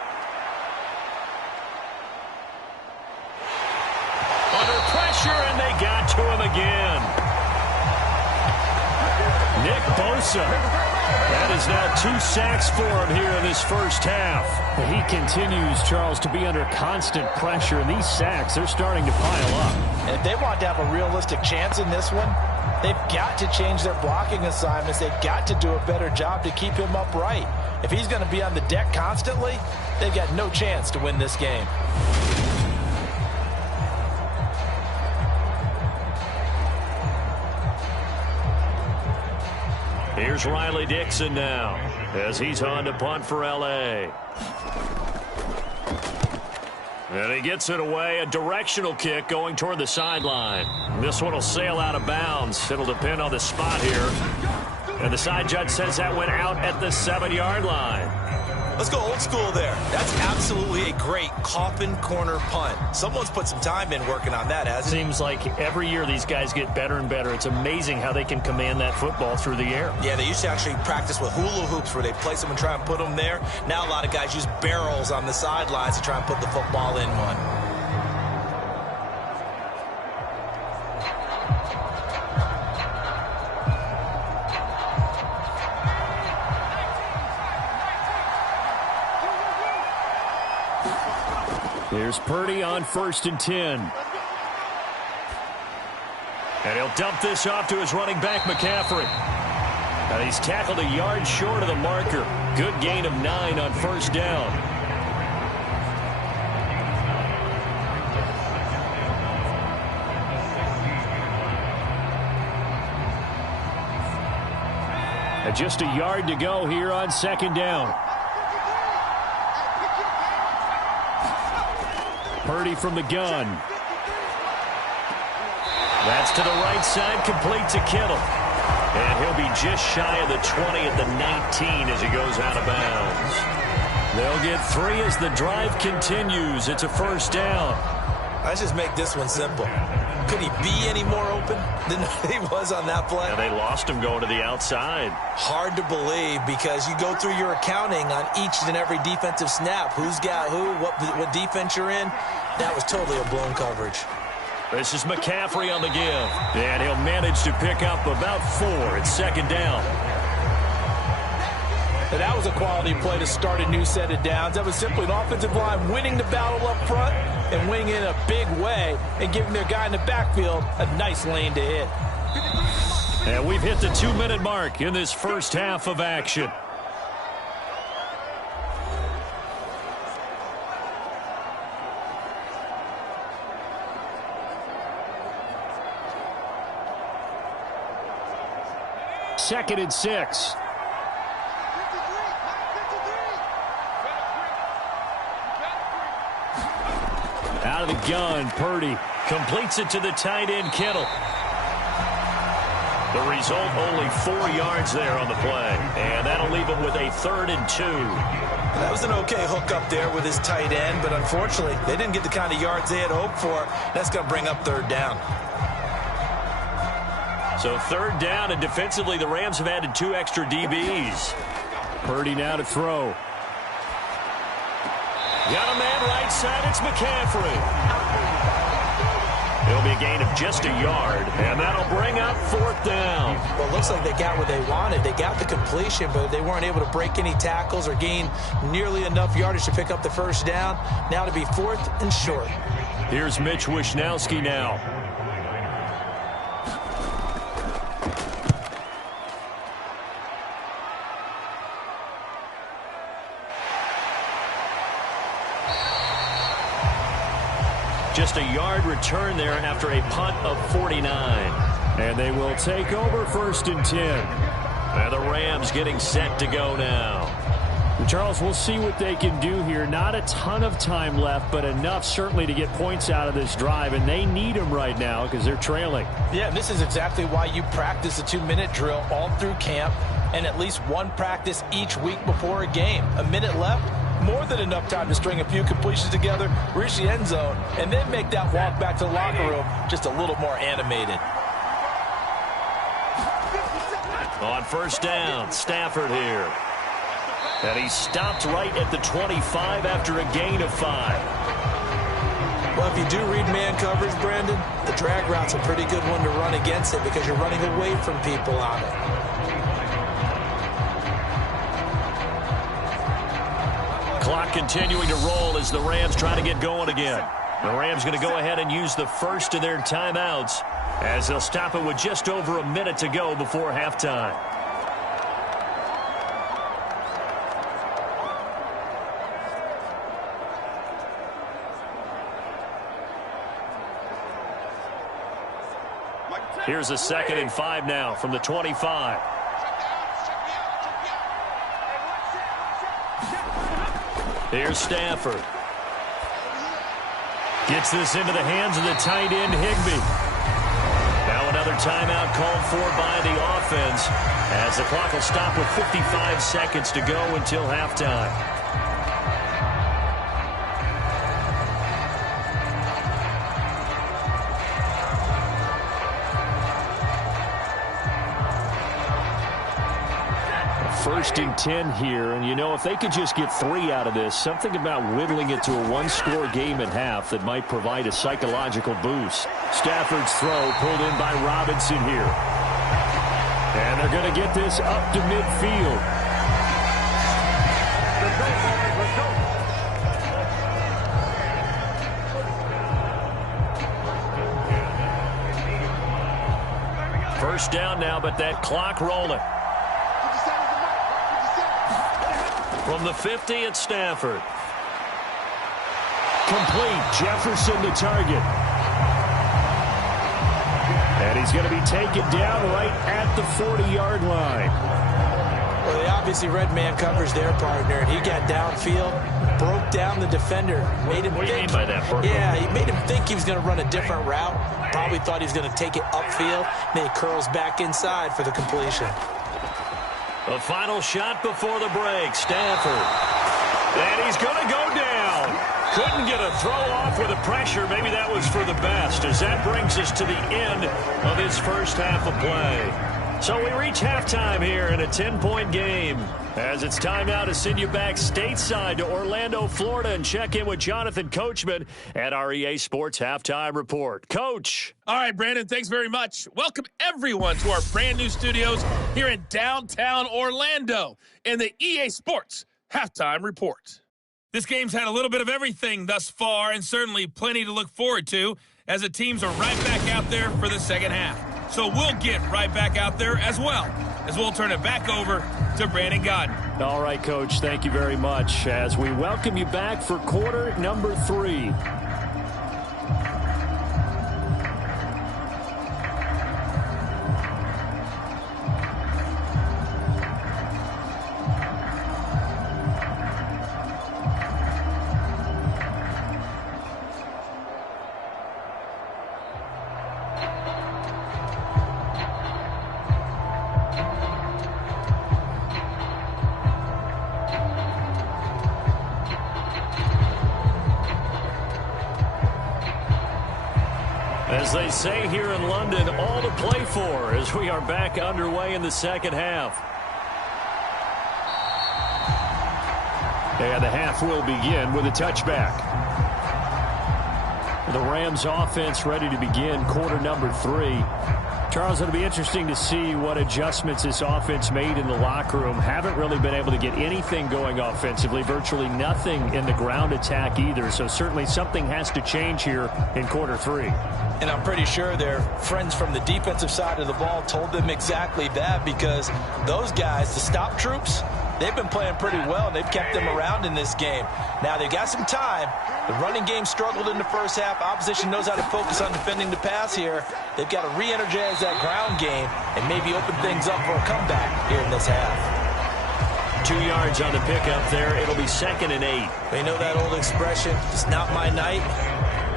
Under pressure, and they got to him again. Nick Bosa. That is now 2 sacks for him here in this first half. He continues, Charles, to be under constant pressure, and these sacks, they're starting to pile up. And if they want to have a realistic chance in this one, they've got to change their blocking assignments. They've got to do a better job to keep him upright. If he's going to be on the deck constantly, they've got no chance to win this game. Here's Riley Dixon now as he's on to punt for L.A. And he gets it away. A directional kick going toward the sideline. This one will sail out of bounds. It'll depend on the spot here. And the side judge says that went out at the 7-yard line. Let's go old school there. That's absolutely a great coffin corner punt. Someone's put some time in working on that, hasn't it? Seems like every year these guys get better and better. It's amazing how they can command that football through the air. Yeah, they used to actually practice with hula hoops where they place them and try and put them there. Now a lot of guys use barrels on the sidelines to try and put the football in one. Here's Purdy on 1st and 10. And he'll dump this off to his running back, McCaffrey. And he's tackled a yard short of the marker. Good gain of 9 on 1st down. And just a yard to go here on 2nd down. Purdy from the gun. That's to the right side, complete to Kittle. And he'll be just shy of the 20 at the 19 as he goes out of bounds. They'll get 3 as the drive continues. It's a 1st down. Let's just make this one simple. Could he be any more open than he was on that play? Yeah, they lost him going to the outside. Hard to believe, because you go through your accounting on each and every defensive snap. Who's got who, what defense you're in. That was totally a blown coverage. This is McCaffrey on the give. And he'll manage to pick up about 4. It's 2nd down. And that was a quality play to start a new set of downs. That was simply an offensive line winning the battle up front and winning in a big way and giving their guy in the backfield a nice lane to hit. And we've hit the 2-minute mark in this first half of action. Second and 6. Out of the gun, Purdy completes it to the tight end, Kittle. The result, only 4 yards there on the play. And that'll leave him with a 3rd and 2. That was an okay hook up there with his tight end, but unfortunately, they didn't get the kind of yards they had hoped for. That's going to bring up 3rd down. So 3rd down, and defensively, the Rams have added 2 extra DBs. Purdy now to throw. Got a man right side, it's McCaffrey. It'll be a gain of just a yard, and that'll bring up 4th down. Well, it looks like they got what they wanted. They got the completion, but they weren't able to break any tackles or gain nearly enough yardage to pick up the first down. Now to be 4th and short. Here's Mitch Wishnowski now. Just a yard return there after a punt of 49. And they will take over 1st and 10. And the Rams getting set to go now. Charles, we'll see what they can do here. Not a ton of time left, but enough certainly to get points out of this drive. And they need them right now because they're trailing. Yeah, and this is exactly why you practice a 2-minute drill all through camp and at least one practice each week before a game. A minute left. More than enough time to string a few completions together, reach the end zone, and then make that walk back to the locker room just a little more animated. On 1st down, Stafford here. And he stopped right at the 25 after a gain of 5. Well, if you do read man coverage, Brandon, the drag route's a pretty good one to run against it because you're running away from people on it. Clock continuing to roll as the Rams try to get going again. The Rams going to go ahead and use the first of their timeouts as they'll stop it with just over a minute to go before halftime. Here's a 2nd and 5 now from the 25. Here's Stafford. Gets this into the hands of the tight end, Higbee. Now another timeout called for by the offense as the clock will stop with 55 seconds to go until halftime. First and 10 here, and you know, if they could just get 3 out of this, something about whittling it to a 1-score game at half that might provide a psychological boost. Stafford's throw pulled in by Robinson here. And they're going to get this up to midfield. First down now, but that clock rolling. From the 50, it's Stafford. Complete. Jefferson the target. And he's going to be taken down right at the 40-yard line. Well, they obviously read man coverage their partner, and he got downfield, broke down the defender, made him What do you think. mean by that, Burko? Yeah, he made him think he was going to run a different route. Probably thought he was going to take it upfield. Then he curls back inside for the completion. The final shot before the break, Stafford. And he's going to go down. Couldn't get a throw off with the pressure. Maybe that was for the best, as that brings us to the end of his first half of play. So we reach halftime here in a 10-point game, as it's time now to send you back stateside to Orlando, Florida, and check in with Jonathan Coachman at our EA Sports Halftime Report. Coach. All right, Brandon, thanks very much. Welcome, everyone, to our brand-new studios here in downtown Orlando in the EA Sports Halftime Report. This game's had a little bit of everything thus far, and certainly plenty to look forward to, as the teams are right back out there for the second half. So we'll get right back out there as well, as we'll turn it back over to Brandon Godden. All right, Coach, thank you very much, as we welcome you back for quarter number 3. As they say here in London, all to play for as we are back underway in the second half. And the half will begin with a touchback. The Rams offense ready to begin quarter number 3. Charles, it'll be interesting to see what adjustments this offense made in the locker room. Haven't really been able to get anything going offensively, virtually nothing in the ground attack either. So certainly something has to change here in quarter 3. And I'm pretty sure their friends from the defensive side of the ball told them exactly that, because those guys, the stop troops, they've been playing pretty well, and they've kept them around in this game. Now, they've got some time. The running game struggled in the first half. Opposition knows how to focus on defending the pass here. They've got to re-energize that ground game and maybe open things up for a comeback here in this half. 2 yards on the pickup there. It'll be 2nd and 8. They know that old expression, it's not my night.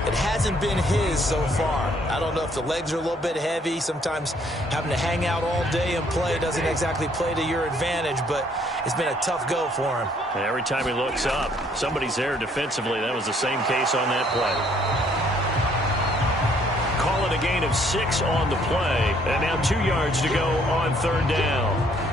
It hasn't been his so far. I don't know if the legs are a little bit heavy. Sometimes having to hang out all day and play doesn't exactly play to your advantage, but it's been a tough go for him. And every time he looks up, somebody's there defensively. That was the same case on that play. Call it a gain of 6 on the play. And now 2 yards to go on 3rd down.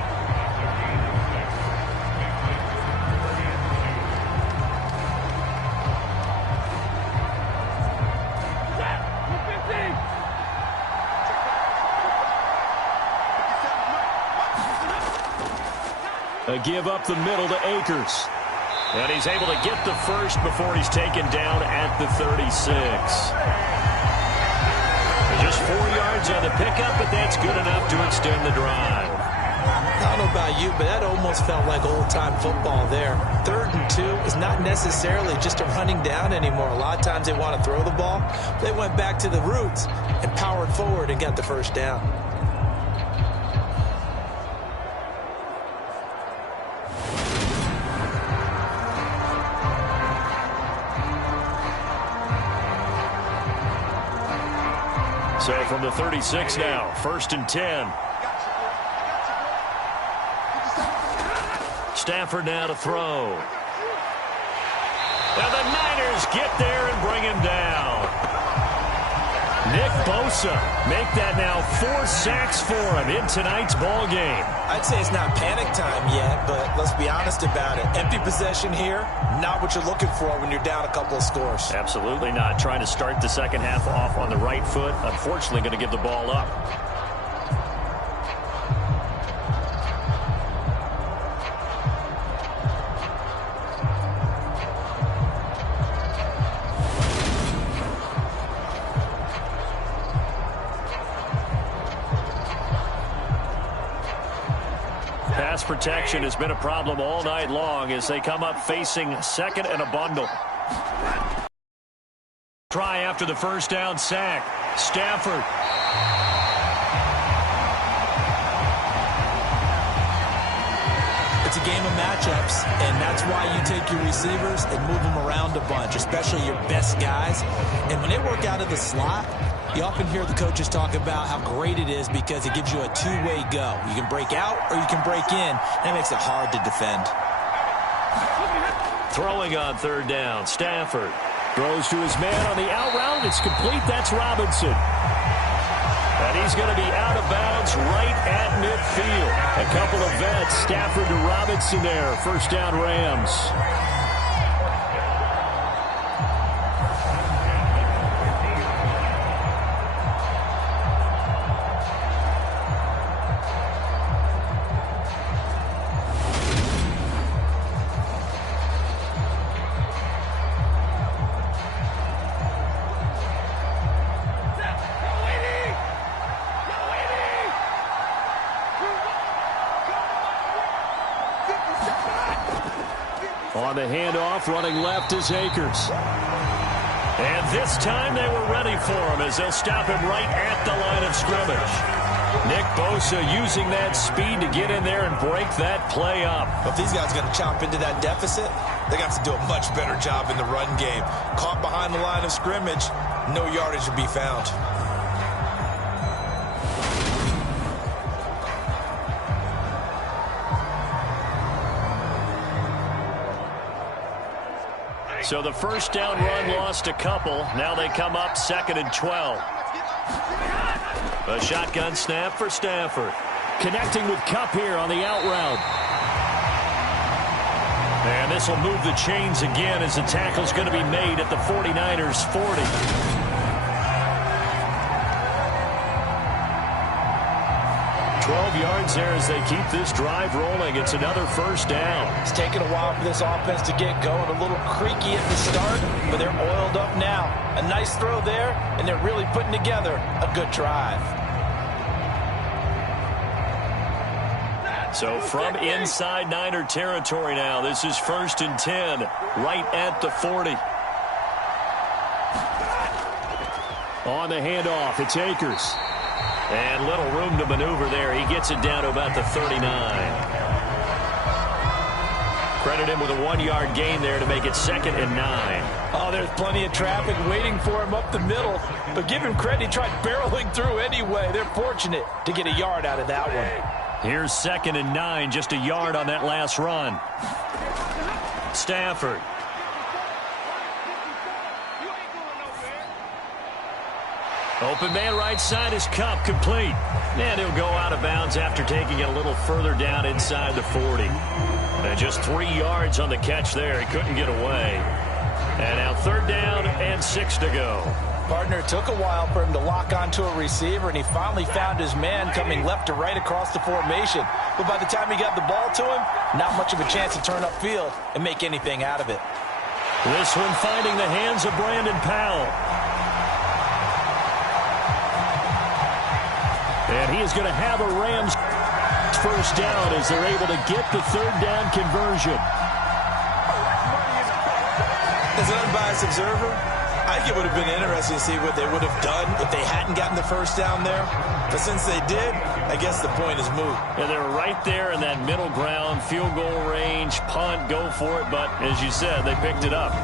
A give up the middle to Akers. And he's able to get the first before he's taken down at the 36. Just 4 yards on the pickup, but that's good enough to extend the drive. I don't know about you, but that almost felt like old-time football there. 3rd and 2 is not necessarily just a running down anymore. A lot of times they want to throw the ball. They went back to the roots and powered forward and got the first down. So from the 36 now, 1st and 10. Stafford now to throw. And the Niners get there and bring him down. Nick Bosa make that now 4 sacks for him in tonight's ball game. I'd say it's not panic time yet, but let's be honest about it. Empty possession here, not what you're looking for when you're down a couple of scores. Absolutely not. Trying to start the second half off on the right foot. Unfortunately, going to give the ball up. Pass protection has been a problem all night long as they come up facing 2nd and a bundle. Try after the first down sack. Stafford. It's a game of matchups, and that's why you take your receivers and move them around a bunch, especially your best guys. And when they work out of the slot, you often hear the coaches talk about how great it is because it gives you a two-way go. You can break out or you can break in. That makes it hard to defend. Throwing on 3rd down. Stafford throws to his man on the out route. It's complete. That's Robinson. And he's going to be out of bounds right at midfield. A couple of vets. Stafford to Robinson there. First down, Rams. On the handoff, running left is Akers. And this time they were ready for him as they'll stop him right at the line of scrimmage. Nick Bosa using that speed to get in there and break that play up. If these guys are going to chomp into that deficit, they got to do a much better job in the run game. Caught behind the line of scrimmage, no yardage to be found. So the first down run lost a couple. Now they come up 2nd and 12. A shotgun snap for Stafford. Connecting with Kupp here on the out route. And this will move the chains again as the tackle's going to be made at the 49ers 40. 12 yards there as they keep this drive rolling. It's another first down. It's taken a while for this offense to get going. A little creaky at the start, but they're oiled up now. A nice throw there, and they're really putting together a good drive. So from inside Niner territory now, this is 1st and 10, right at the 40. On the handoff, it's Akers. And little room to maneuver there. He gets it down to about the 39. Credit him with a 1-yard gain there to make it 2nd and 9. Oh, there's plenty of traffic waiting for him up the middle. But give him credit, he tried barreling through anyway. They're fortunate to get a yard out of that one. Here's 2nd and 9, just a yard on that last run. Stafford. Open man right side is Cup, complete. And he'll go out of bounds after taking it a little further down inside the 40. And just 3 yards on the catch there. He couldn't get away. And now 3rd down and 6 to go. Partner, took a while for him to lock onto a receiver, and he finally found his man coming left to right across the formation. But by the time he got the ball to him, not much of a chance to turn upfield and make anything out of it. This one finding the hands of Brandon Powell. And he is going to have a Rams first down as they're able to get the 3rd down conversion. As an unbiased observer, I think it would have been interesting to see what they would have done if they hadn't gotten the first down there. But since they did, I guess the point is moot. And they're right there in that middle ground, field goal range, punt, go for it. But as you said, they picked it up.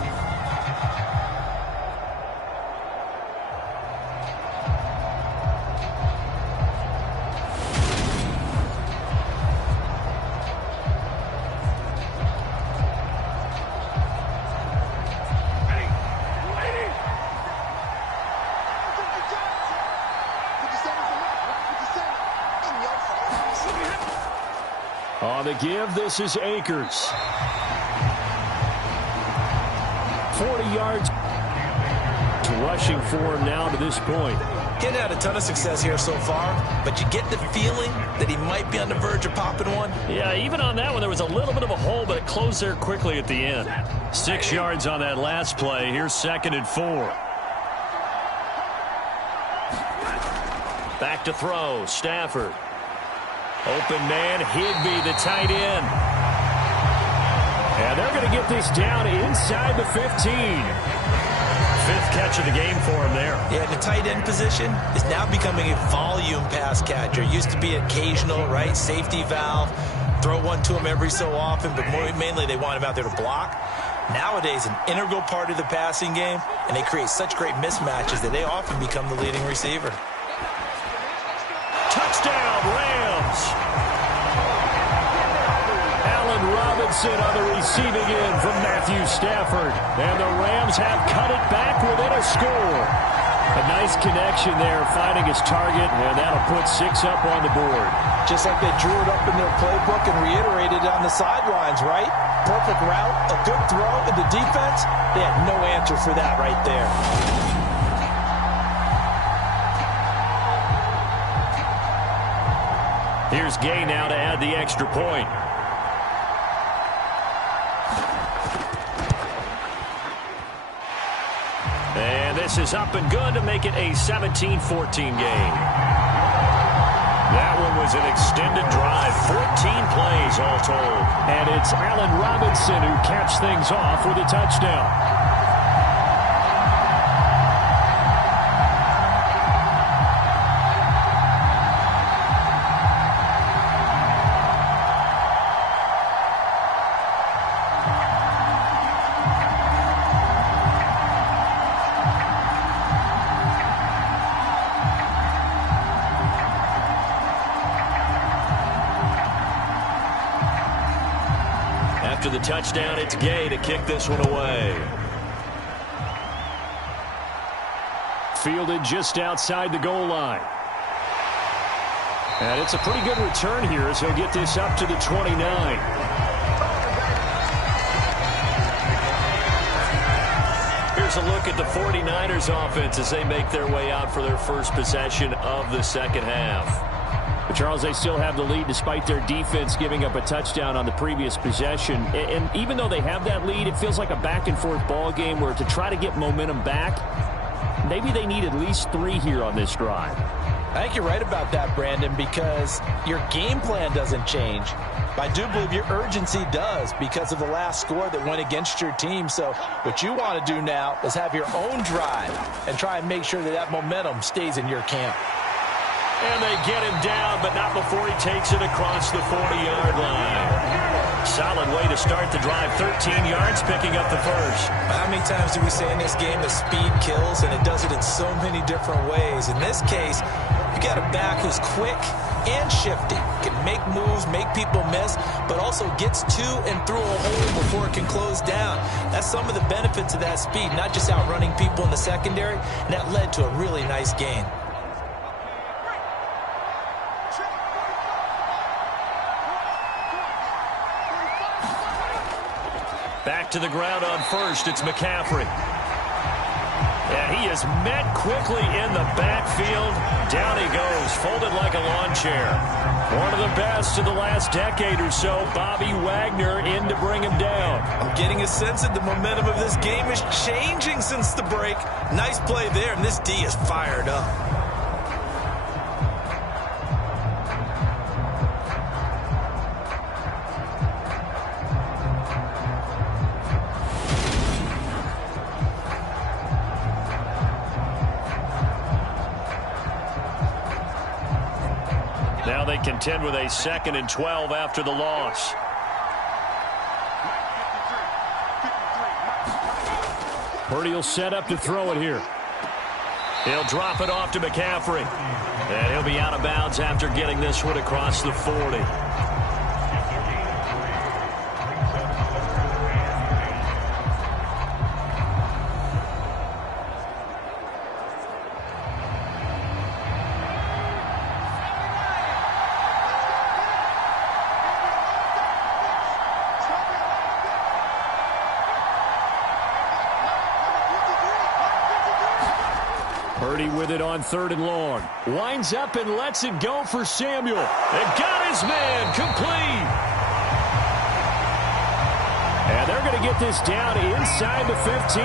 On the give, this is Akers. 40 yards rushing for him now to this point. He's had a ton of success here so far, but you get the feeling that he might be on the verge of popping one. Yeah, even on that one, there was a little bit of a hole, but it closed there quickly at the end. 6 yards on that last play. Here's 2nd and 4. Back to throw, Stafford. Open man, Higbee, the tight end. And they're going to get this down inside the 15. 5th catch of the game for him there. Yeah, the tight end position is now becoming a volume pass catcher. Used to be occasional, right? Safety valve. Throw one to him every so often, but mainly they want him out there to block. Nowadays, an integral part of the passing game, and they create such great mismatches that they often become the leading receiver. Touchdown, Rams. Allen Robinson on the receiving end from Matthew Stafford. And the Rams have cut it back within a score. A nice connection there, finding his target, and that'll put 6 up on the board. Just like they drew it up in their playbook and reiterated on the sidelines, right? Perfect route, a good throw, and the defense, they had no answer for that right there. Here's Gay now to add the extra point. And this is up and good to make it a 17-14 game. That one was an extended drive, 14 plays all told. And it's Allen Robinson who caps things off with a touchdown. After the touchdown, it's Gay to kick this one away. Fielded just outside the goal line. And it's a pretty good return here as he'll get this up to the 29. here's a look at the 49ers offense as they make their way out for their first possession of the second half. But Charles, they still have the lead despite their defense giving up a touchdown on the previous possession. And even though they have that lead, it feels like a back-and-forth ball game where to try to get momentum back, maybe they need at least 3 here on this drive. I think you're right about that, Brandon, because your game plan doesn't change. But I do believe your urgency does because of the last score that went against your team. So what you want to do now is have your own drive and try and make sure that that momentum stays in your camp. And they get him down, but not before he takes it across the 40-yard line. Solid way to start the drive. 13 yards, picking up the first. How many times do we say in this game that speed kills, and it does it in so many different ways? In this case, you got a back who's quick and shifty, can make moves, make people miss, but also gets to and through a hole before it can close down. That's some of the benefits of that speed, not just outrunning people in the secondary, and that led to a really nice gain. Back to the ground on first. It's McCaffrey. And he is met quickly in the backfield. Down he goes, folded like a lawn chair. One of the best of the last decade or so. Bobby Wagner in to bring him down. I'm getting a sense that the momentum of this game is changing since the break. Nice play there, and this D is fired up. Now they contend with a 2nd and 12 after the loss. Purdy will set up to throw it here. He'll drop it off to McCaffrey. And he'll be out of bounds after getting this one across the 40. Purdy with it on 3rd and long. Winds up and lets it go for Samuel. And got his man complete. And they're going to get this down inside the 15.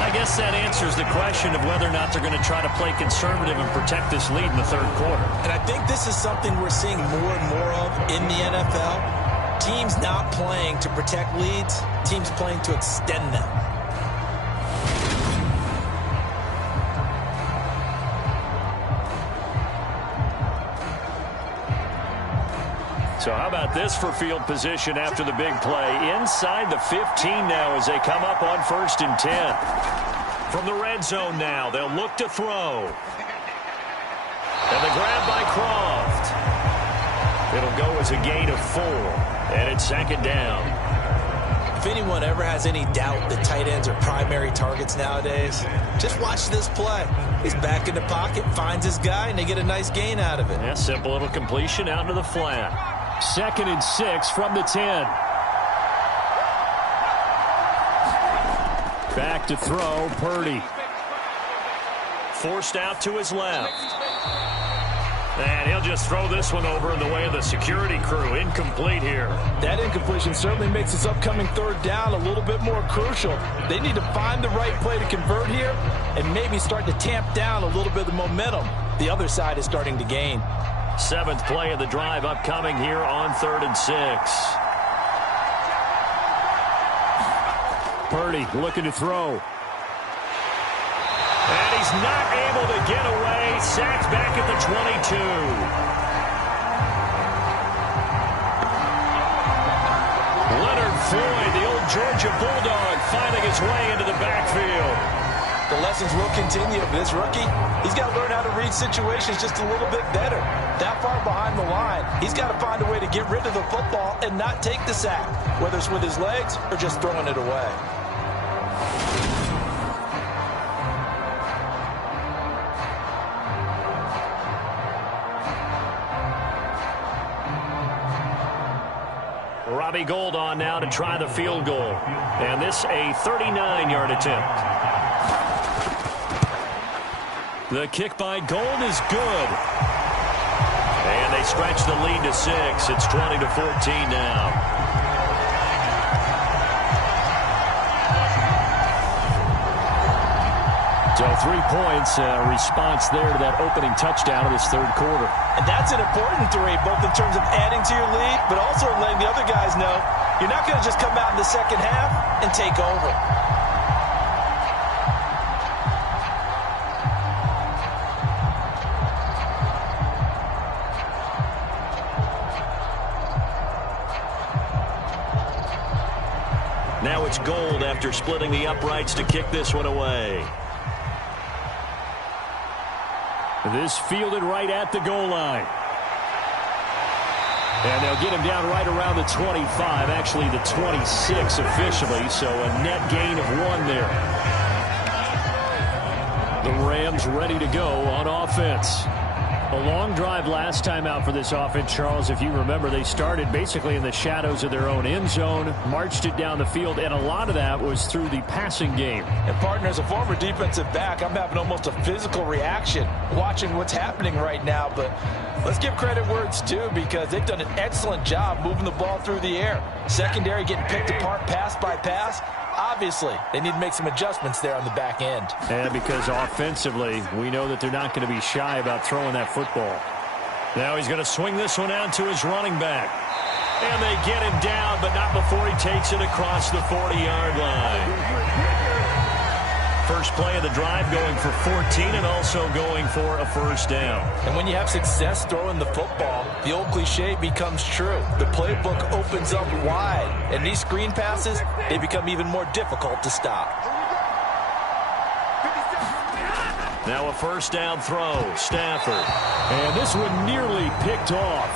I guess that answers the question of whether or not they're going to try to play conservative and protect this lead in the 3rd quarter. And I think this is something we're seeing more and more of in the NFL. Teams not playing to protect leads, teams playing to extend them. So how about this for field position after the big play? Inside the 15 now as they come up on 1st and 10. From the red zone now, they'll look to throw. And the grab by Croft. It'll go as a gain of 4. And it's 2nd down. If anyone ever has any doubt that tight ends are primary targets nowadays, just watch this play. He's back in the pocket, finds his guy, and they get a nice gain out of it. Yeah, simple little completion out into the flat. 2nd and 6 from the 10. Back to throw, Purdy. Forced out to his left. And he'll just throw this one over in the way of the security crew. Incomplete here. That incompletion certainly makes this upcoming 3rd down a little bit more crucial. They need to find the right play to convert here and maybe start to tamp down a little bit of the momentum the other side is starting to gain. 7th play of the drive upcoming here on 3rd and 6. Purdy looking to throw. And he's not able to get away. Sacked back at the 22. Leonard Floyd, the old Georgia Bulldog, finding his way into the backfield. The lessons will continue of this rookie. He's got to learn how to read situations just a little bit better. That far behind the line, he's got to find a way to get rid of the football and not take the sack, whether it's with his legs or just throwing it away. Robbie Gould on now to try the field goal. And this a 39-yard attempt. The kick by Gould is good. And they stretch the lead to 6. It's 20-14 now. So 3 points, response there to that opening touchdown of this third quarter. And that's an important 3, both in terms of adding to your lead, but also letting the other guys know you're not going to just come out in the second half and take over. Now it's Gould after splitting the uprights to kick this one away. This fielded right at the goal line. And they'll get him down right around the 25, actually the 26 officially, so a net gain of 1 there. The Rams ready to go on offense. A long drive last time out for this offense, Charles. If you remember, they started basically in the shadows of their own end zone, marched it down the field, and a lot of that was through the passing game. And, partner, as a former defensive back, I'm having almost a physical reaction watching what's happening right now. But let's give credit where it's due, because they've done an excellent job moving the ball through the air. Secondary getting picked apart pass by pass. Obviously, they need to make some adjustments there on the back end. And because offensively, we know that they're not going to be shy about throwing that football. Now he's going to swing this one out to his running back. And they get him down, but not before he takes it across the 40-yard line. First play of the drive going for 14 and also going for a first down. And when you have success throwing the football, the old cliche becomes true. The playbook opens up wide, and these screen passes, they become even more difficult to stop. Now a first down throw, Stafford. And this one nearly picked off.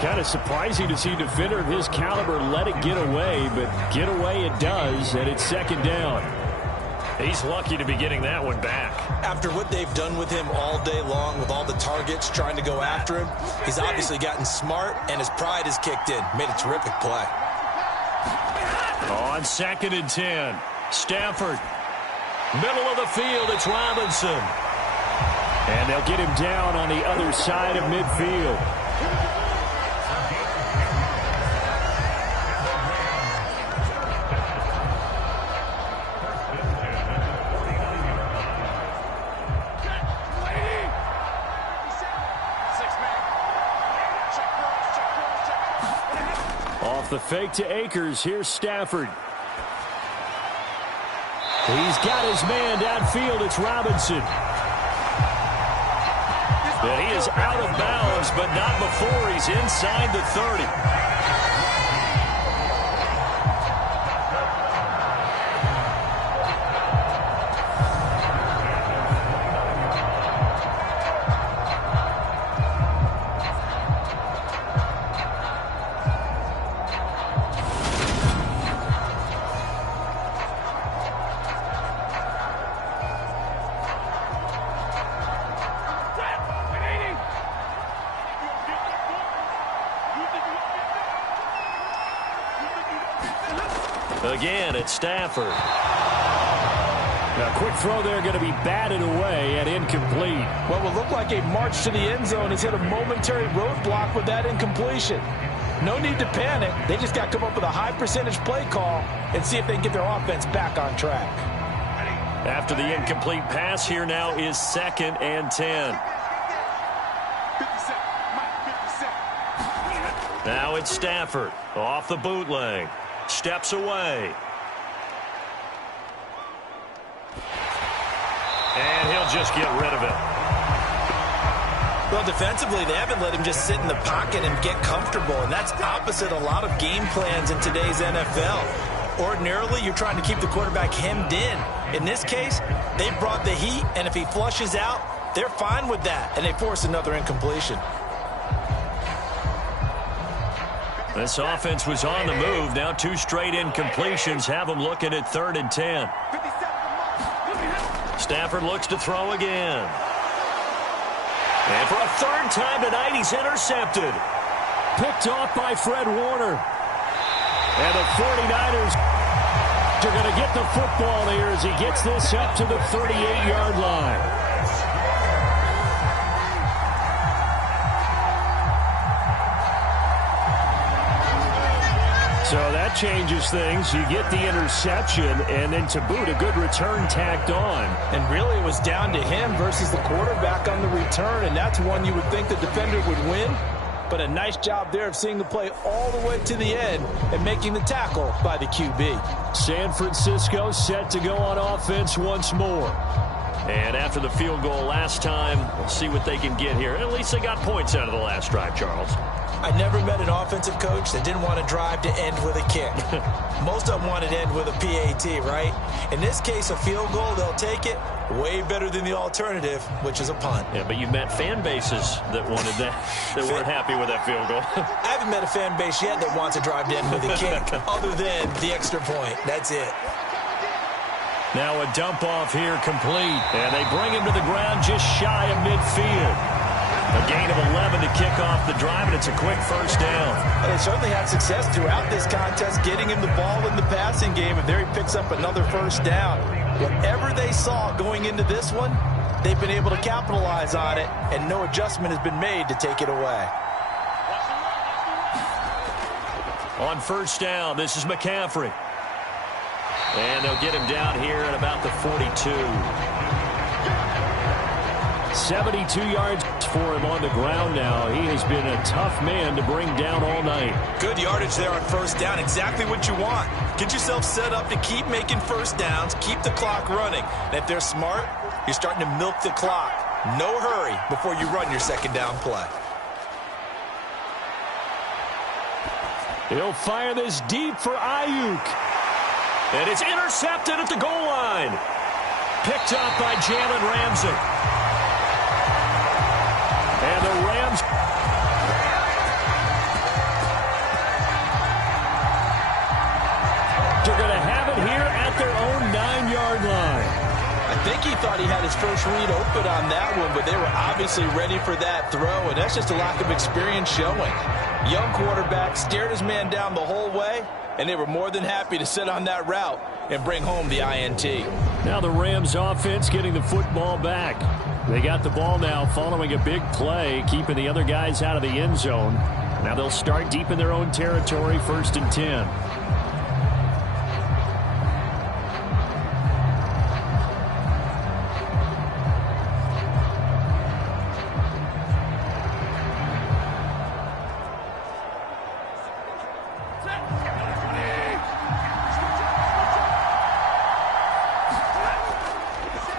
Kind of surprising to see a defender of his caliber let it get away, but get away it does, and it's second down. He's lucky to be getting that one back. After what they've done with him all day long, with all the targets trying to go after him, he's obviously gotten smart, and his pride has kicked in. Made a terrific play. On 2nd and 10, Stafford. Middle of the field, it's Robinson. And they'll get him down on the other side of midfield. The fake to Akers. Here's Stafford. He's got his man downfield. It's Robinson. And he is out of bounds, but not before he's inside the 30. Again, it's Stafford. Now, quick throw there, going to be batted away and incomplete. What will look like a march to the end zone has hit a momentary roadblock with that incompletion. No need to panic. They just got to come up with a high percentage play call and see if they can get their offense back on track. After the incomplete pass, here now is 2nd and 10. Now it's Stafford off the bootleg. Steps away. And he'll just get rid of it. Well, defensively, they haven't let him just sit in the pocket and get comfortable, and that's opposite a lot of game plans in today's NFL. Ordinarily, you're trying to keep the quarterback hemmed in. In this case, they brought the heat, and if he flushes out, they're fine with that, and they force another incompletion. This offense was on the move. Now 2 straight incompletions have them looking at 3rd and 10. Stafford looks to throw again. And for a 3rd time tonight, he's intercepted. Picked off by Fred Warner. And the 49ers are going to get the football here as he gets this up to the 38-yard line. So that changes things. You get the interception, and then to boot, a good return tacked on. And really, it was down to him versus the quarterback on the return, and that's one you would think the defender would win. But a nice job there of seeing the play all the way to the end and making the tackle by the QB. San Francisco set to go on offense once more. And after the field goal last time, we'll see what they can get here. At least they got points out of the last drive, Charles. I never met an offensive coach that didn't want to drive to end with a kick. Most of them wanted to end with a PAT, right? In this case, a field goal, they'll take it. Way better than the alternative, which is a punt. Yeah, but you've met fan bases that wanted that, that weren't happy with that field goal. I haven't met a fan base yet that wants to drive to end with a kick, other than the extra point. That's it. Now a dump off here complete. And they bring him to the ground just shy of midfield. A gain of 11 to kick off the drive, and it's a quick first down. They certainly had success throughout this contest, getting him the ball in the passing game, and there he picks up another first down. Whatever they saw going into this one, they've been able to capitalize on it, and no adjustment has been made to take it away. On first down, this is McCaffrey. And they'll get him down here at about the 42. 72 yards for him on the ground now. He has been a tough man to bring down all night. Good yardage there on first down. Exactly what you want. Get yourself set up to keep making first downs, keep the clock running. And if they're smart, you're starting to milk the clock. No hurry before you run your second down play. He'll fire this deep for Ayuk. And it's intercepted at the goal line. Picked up by Jalen Ramsey. And the Rams are going to have it here at their own 9-yard line. I think he thought he had his first read open on that one, but they were obviously ready for that throw, and that's just a lack of experience showing. Young quarterback stared his man down the whole way, and they were more than happy to sit on that route and bring home the INT. Now the Rams offense getting the football back. They got the ball now following a big play, keeping the other guys out of the end zone. Now they'll start deep in their own territory, 1st and 10.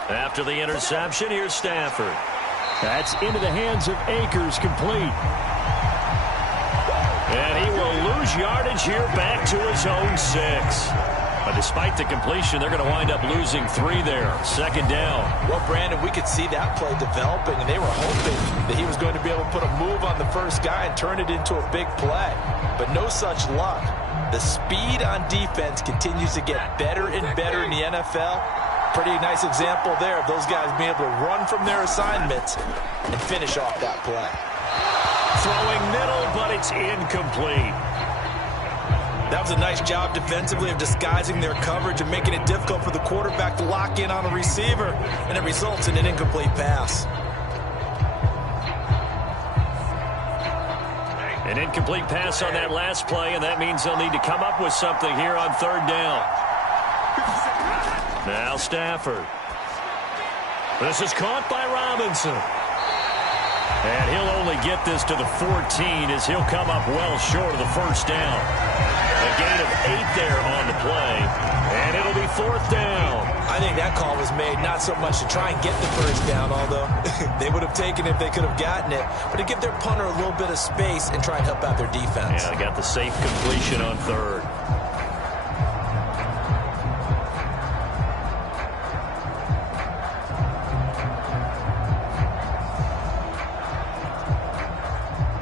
After the interception, here's Stafford. That's into the hands of Akers, complete. And he will lose yardage here back to his own 6. But despite the completion, they're going to wind up losing 3 there. Second down. Well, Brandon, we could see that play developing, and they were hoping that he was going to be able to put a move on the first guy and turn it into a big play. But no such luck. The speed on defense continues to get better and better in the NFL. Pretty nice example there of those guys being able to run from their assignments and finish off that play. Throwing middle, but it's incomplete. That was a nice job defensively of disguising their coverage and making it difficult for the quarterback to lock in on a receiver, and it results in an incomplete pass. An incomplete pass on that last play, and that means they'll need to come up with something here on 3rd down. Now Stafford. This is caught by Robinson. And he'll only get this to the 14 as he'll come up well short of the first down. A gain of 8 there on the play. And it'll be 4th down. I think that call was made not so much to try and get the first down, although they would have taken it if they could have gotten it, but to give their punter a little bit of space and try and help out their defense. Yeah, they got the safe completion on 3rd.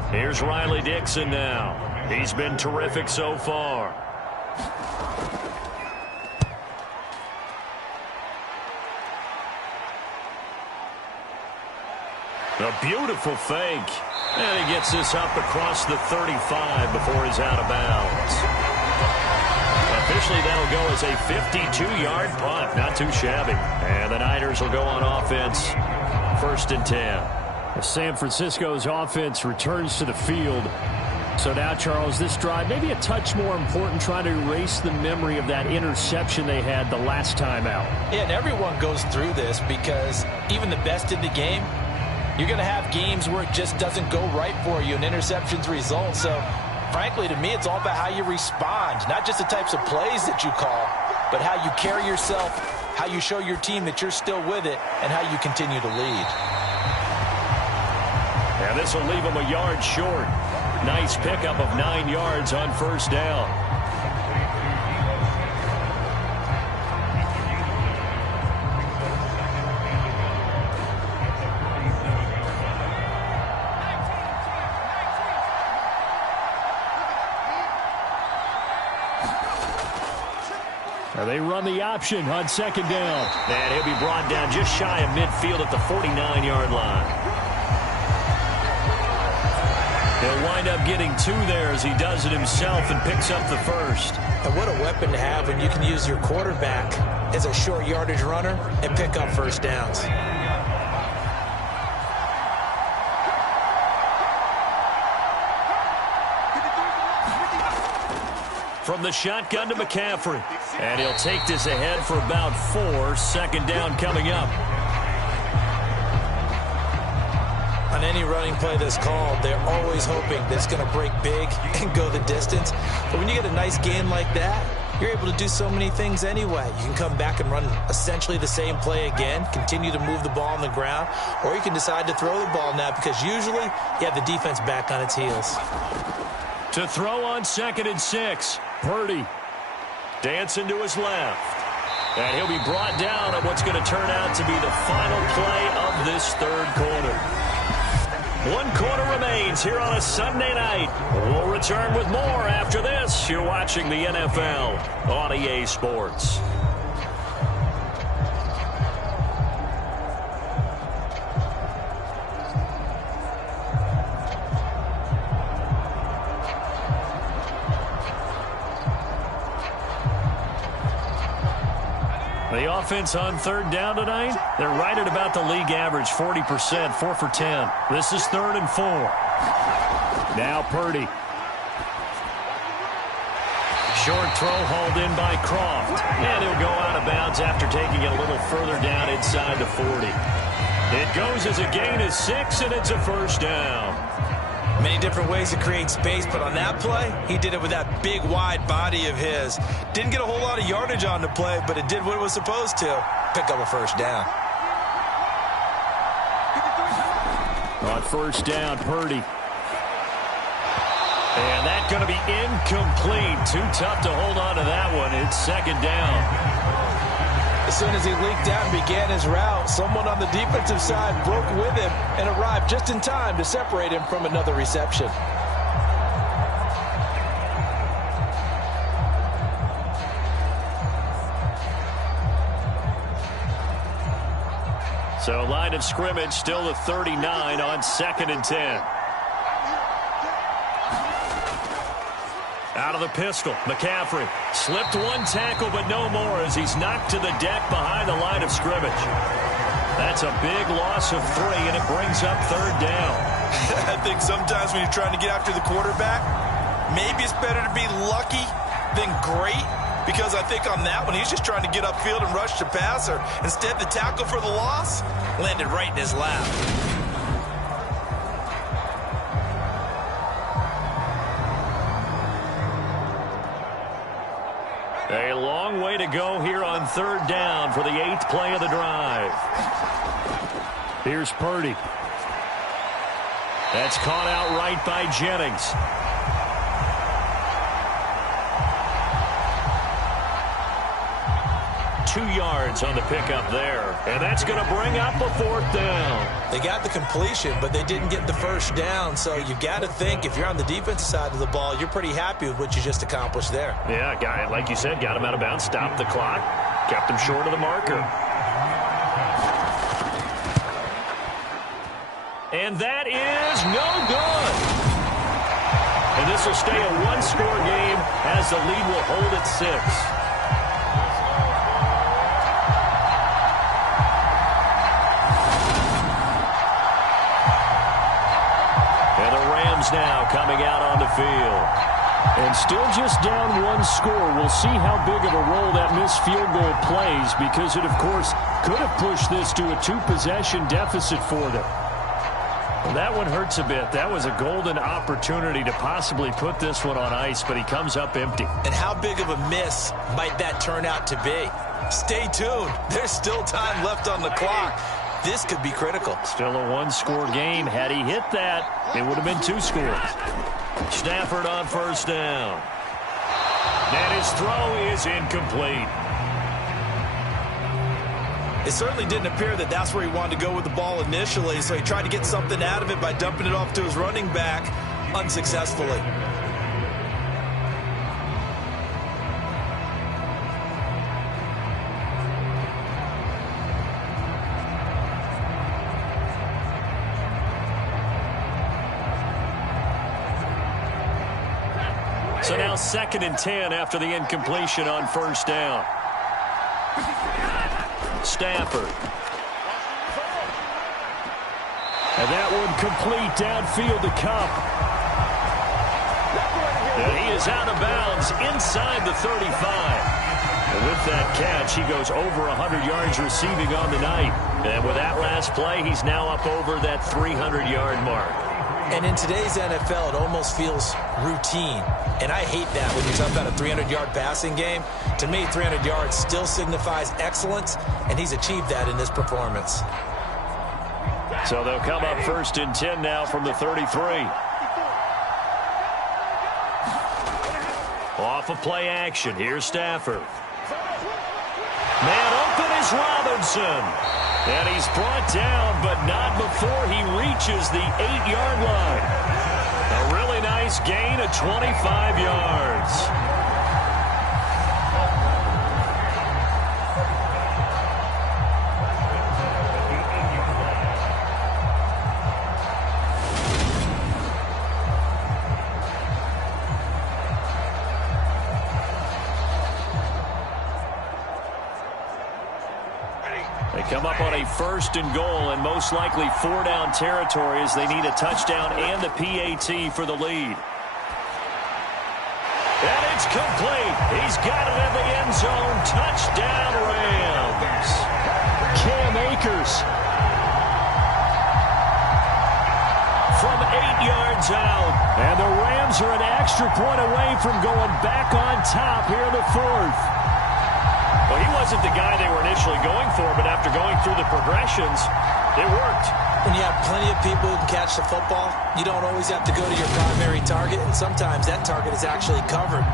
Here's Riley Dixon now. He's been terrific so far. A beautiful fake. And he gets this up across the 35 before he's out of bounds. Officially, that'll go as a 52-yard punt. Not too shabby. And the Niners will go on offense. 1st and 10. San Francisco's offense returns to the field. So now, Charles, this drive maybe a touch more important, trying to erase the memory of that interception they had the last time out. Yeah, and everyone goes through this because even the best in the game, you're going to have games where it just doesn't go right for you, and interceptions result. So, frankly, to me, it's all about how you respond, not just the types of plays that you call, but how you carry yourself, how you show your team that you're still with it, and how you continue to lead. And this will leave them a yard short. Nice pickup of 9 yards on 1st down. Now they run the option on 2nd down. And he'll be brought down just shy of midfield at the 49-yard line. He'll wind up getting 2 there as he does it himself and picks up the 1st. And what a weapon to have when you can use your quarterback as a short yardage runner and pick up 1st downs. From the shotgun to McCaffrey. And he'll take this ahead for about 4. 2nd down coming up. On any running play that's called, they're always hoping that it's going to break big and go the distance. But when you get a nice gain like that, you're able to do so many things anyway. You can come back and run essentially the same play again, continue to move the ball on the ground, or you can decide to throw the ball now because usually you have the defense back on its heels. To throw on 2nd and 6. Purdy dancing to his left. And he'll be brought down at what's going to turn out to be the final play of this 3rd quarter. 1 quarter remains here on a Sunday night. We'll return with more after this. You're watching the NFL on EA Sports. The offense on 3rd down tonight, they're right at about the league average, 40%, 4 for 10. This is 3rd and 4. Now Purdy. Short throw hauled in by Croft. And he'll go out of bounds after taking it a little further down inside the 40. It goes as a gain of 6, and it's a 1st down. Many different ways to create space, but on that play, he did it with that big, wide body of his. Didn't get a whole lot of yardage on the play, but it did what it was supposed to. Pick up a 1st down. On 1st down, Purdy. And that's going to be incomplete. Too tough to hold on to that one. It's 2nd down. As soon as he leaked out and began his route, someone on the defensive side broke with him and arrived just in time to separate him from another reception. So line of scrimmage still the 39 on 2nd and 10. Out of the pistol, McCaffrey slipped 1 tackle, but no more as he's knocked to the deck behind the line of scrimmage. That's a big loss of 3, and it brings up 3rd down. I think sometimes when you're trying to get after the quarterback, maybe it's better to be lucky than great, because I think on that one, he's just trying to get upfield and rush the passer. Instead, the tackle for the loss landed right in his lap. A long way to go here on 3rd down for the 8th play of the drive. Here's Purdy. That's caught out right by Jennings. Two yards on the pickup there. And that's going to bring up a 4th down. They got the completion, but they didn't get the 1st down. So you got to think if you're on the defensive side of the ball, you're pretty happy with what you just accomplished there. Yeah, guy, like you said, got him out of bounds, stopped the clock, kept him short of the marker. And that is no good. And this will stay a one-score game as the lead will hold at 6. And the Rams now coming out on the field. And still just down one score. We'll see how big of a role that missed field goal plays, because it, of course, could have pushed this to a 2-possession deficit for them. Well, that one hurts a bit. That was a golden opportunity to possibly put this one on ice, but he comes up empty. And how big of a miss might that turn out to be? Stay tuned. There's still time left on the clock. This could be critical. Still a one-score game. Had he hit that, it would have been 2 scores. Stafford on first down. And his throw is incomplete. It certainly didn't appear that that's where he wanted to go with the ball initially, so he tried to get something out of it by dumping it off to his running back unsuccessfully. So now 2nd and 10 after the incompletion on first down. Stafford. And that one complete downfield to Cup. And he is out of bounds inside the 35. And with that catch, he goes over 100 yards receiving on the night. And with that last play, he's now up over that 300-yard mark. And in today's NFL, it almost feels routine. And I hate that when you talk about a 300-yard passing game. To me, 300 yards still signifies excellence, and he's achieved that in this performance. So they'll come up 1st and 10 now from the 33. Off of play action. Here's Stafford. Man open is Robinson. And he's brought down, but not before he reaches the 8-yard line. A really nice gain of 25 yards. They come up on a 1st and goal, and most likely 4-down territory as they need a touchdown and the PAT for the lead. And it's complete. He's got it in the end zone. Touchdown, Rams. Cam Akers from 8 yards out. And the Rams are an extra point away from going back on top here in the 4th. Well, he wasn't the guy they were initially going for, but after going through the progressions, it worked. When you have plenty of people who can catch the football, you don't always have to go to your primary target, and sometimes that target is actually covered.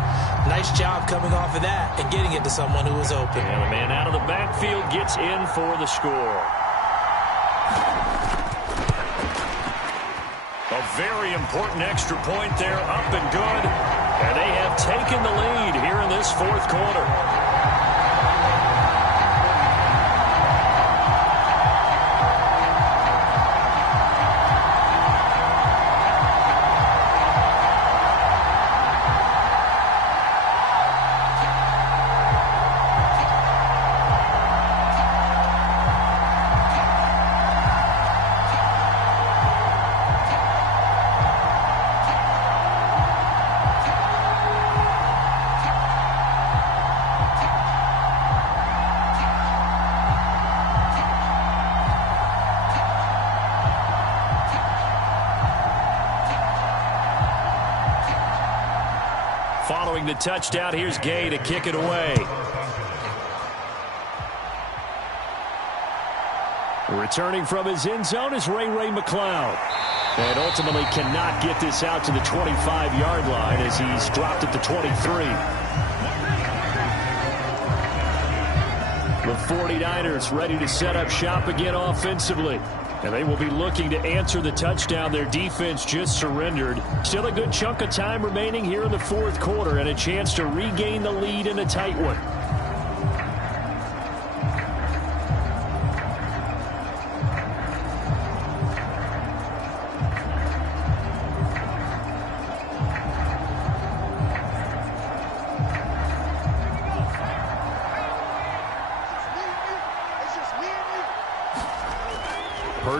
Nice job coming off of that and getting it to someone who was open. And the man out of the backfield gets in for the score. A very important extra point there, up and good. And they have taken the lead here in this 4th quarter. Following the touchdown, here's Gay to kick it away. Returning from his end zone is Ray McLeod. And ultimately cannot get this out to the 25-yard line as he's dropped at the 23. The 49ers ready to set up shop again offensively. And they will be looking to answer the touchdown their defense just surrendered. Still a good chunk of time remaining here in the 4th quarter and a chance to regain the lead in a tight one.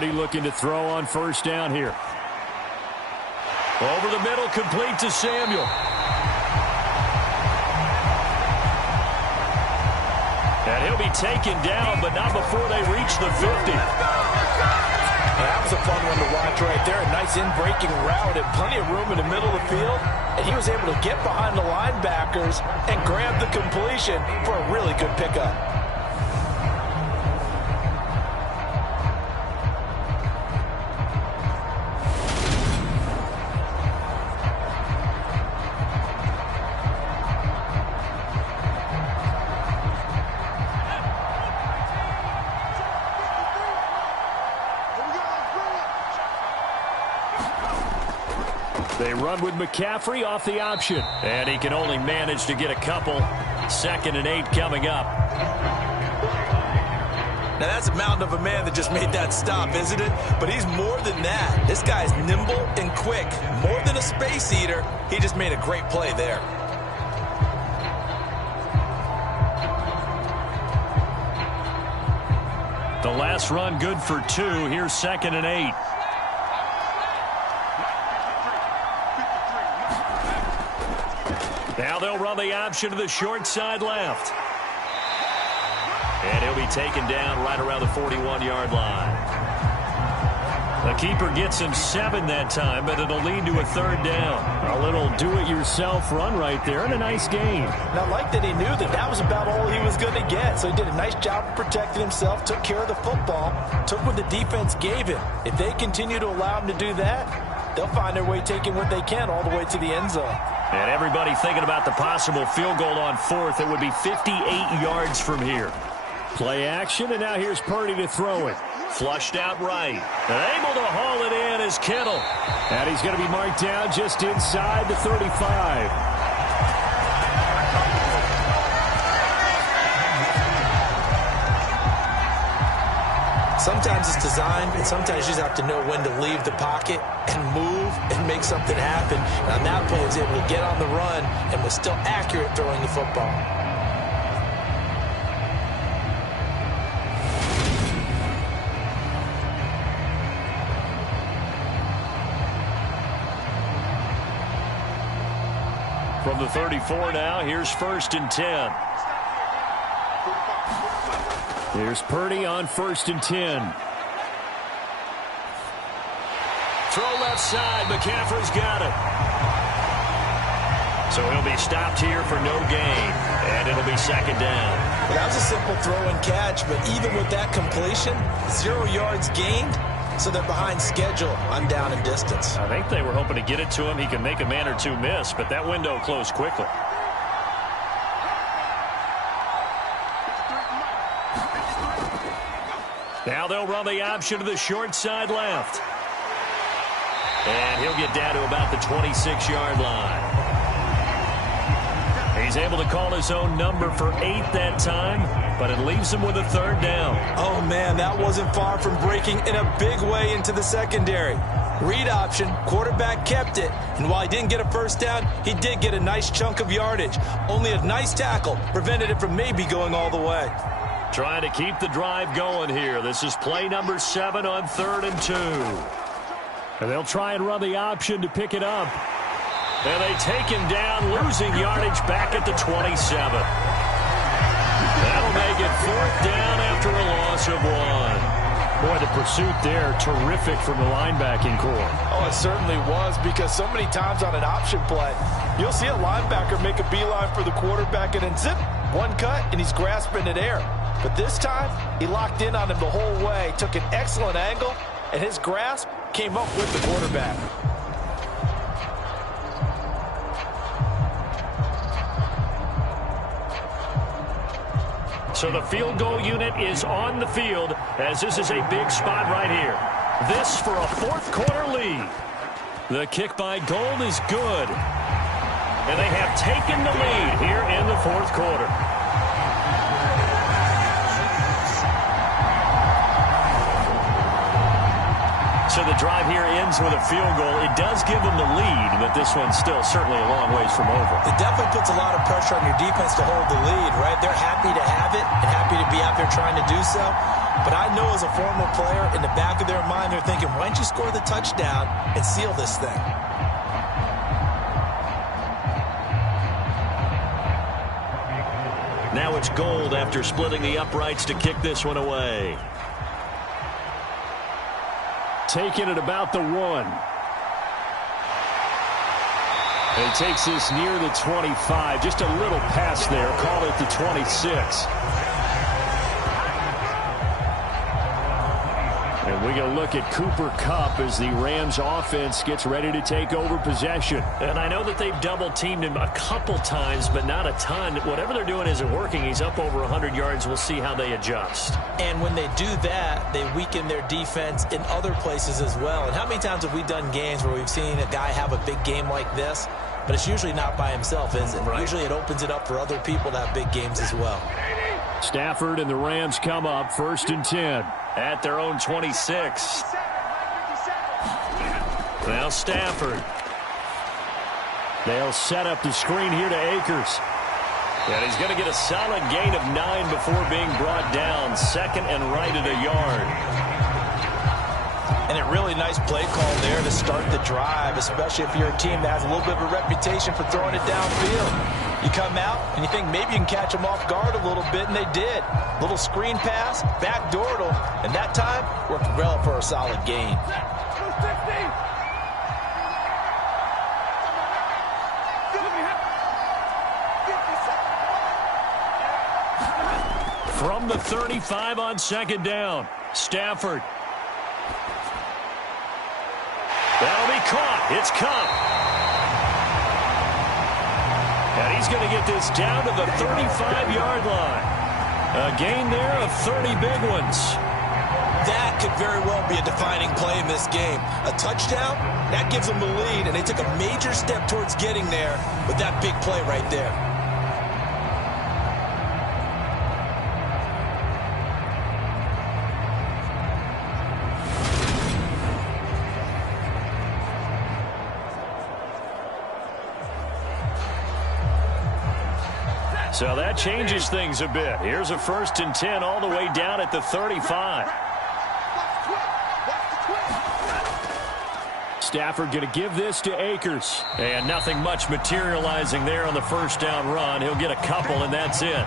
Purdy looking to throw on first down here. Over the middle, complete to Samuel. And he'll be taken down, but not before they reach the 50. That was a fun one to watch right there. A nice in-breaking route and plenty of room in the middle of the field. And he was able to get behind the linebackers and grab the completion for a really good pickup. They run with McCaffrey off the option. And he can only manage to get a couple. 2nd and 8 coming up. Now that's a mountain of a man that just made that stop, isn't it? But he's more than that. This guy's nimble and quick. More than a space eater. He just made a great play there. The last run good for 2. Here's 2nd and 8. Now they'll run the option to the short side left. And he'll be taken down right around the 41-yard line. The keeper gets him 7 that time, but it'll lead to a 3rd down. A little do-it-yourself run right there and a nice gain. Now, I like that he knew that that was about all he was going to get. So he did a nice job of protecting himself, took care of the football, took what the defense gave him. If they continue to allow him to do that, they'll find their way taking what they can all the way to the end zone. And everybody thinking about the possible field goal on 4th. It would be 58 yards from here. Play action, and now here's Purdy to throw it. Flushed out right. And able to haul it in is Kittle. And he's going to be marked down just inside the 35. Sometimes it's designed, and sometimes you just have to know when to leave the pocket and move and make something happen. And on that play, he was able to get on the run and was still accurate throwing the football. From the 34 now, here's 1st and 10. Here's Purdy on 1st and 10. Throw left side. McCaffrey's got it. So he'll be stopped here for no gain. And it'll be 2nd down. Well, that was a simple throw and catch, but even with that completion, 0 yards gained, so they're behind schedule on down and distance. I think they were hoping to get it to him. He can make a man or two miss, but that window closed quickly. Now they'll run the option to the short side left. And he'll get down to about the 26-yard line. He's able to call his own number for 8 that time, but it leaves him with a 3rd down. Oh, man, that wasn't far from breaking in a big way into the secondary. Read option, quarterback kept it, and while he didn't get a 1st down, he did get a nice chunk of yardage. Only a nice tackle prevented it from maybe going all the way. Trying to keep the drive going here. This is play number 7 on 3rd and 2. And they'll try and run the option to pick it up. And they take him down, losing yardage back at the 27. That'll make it 4th down after a loss of 1. Boy, the pursuit there, terrific from the linebacking core. Oh, it certainly was, because so many times on an option play, you'll see a linebacker make a beeline for the quarterback and then zip, one cut, and he's grasping at air. But this time, he locked in on him the whole way, took an excellent angle, and his grasp came up with the quarterback. So the field goal unit is on the field, as this is a big spot right here. This for a 4th quarter lead. The kick by Gold is good. And they have taken the lead here in the 4th quarter. So the drive here ends with a field goal. It does give them the lead, but this one's still certainly a long ways from over. It definitely puts a lot of pressure on your defense to hold the lead, right? They're happy to have it and happy to be out there trying to do so. But I know as a former player, in the back of their mind, they're thinking, why don't you score the touchdown and seal this thing? Now it's Gold after splitting the uprights to kick this one away. Taking it about the 1. And takes this near the 25. Just a little pass there. Call it the 26. And we go look at Cooper Kupp as the Rams offense gets ready to take over possession. And I know that they've double-teamed him a couple times, but not a ton. Whatever they're doing isn't working. He's up over 100 yards. We'll see how they adjust. And when they do that, they weaken their defense in other places as well. And how many times have we done games where we've seen a guy have a big game like this? But it's usually not by himself, is it? Right. Usually it opens it up for other people to have big games as well. Stafford and the Rams come up 1st and 10 at their own 26. Now Stafford. They'll set up the screen here to Akers. And he's going to get a solid gain of 9 before being brought down. 2nd and right at a yard. And a really nice play call there to start the drive, especially if you're a team that has a little bit of a reputation for throwing it downfield. You come out and you think maybe you can catch them off guard a little bit, and they did. Little screen pass, backdoored them, and that time worked well for a solid gain. From the 35 on 2nd down, Stafford. That'll be caught. It's Kupp. And he's going to get this down to the 35-yard line. A gain there of 30 big ones. That could very well be a defining play in this game. A touchdown, that gives them the lead, and they took a major step towards getting there with that big play right there. So that changes things a bit. Here's a 1st and 10 all the way down at the 35. Stafford going to give this to Akers. And nothing much materializing there on the 1st down run. He'll get a couple, and that's it.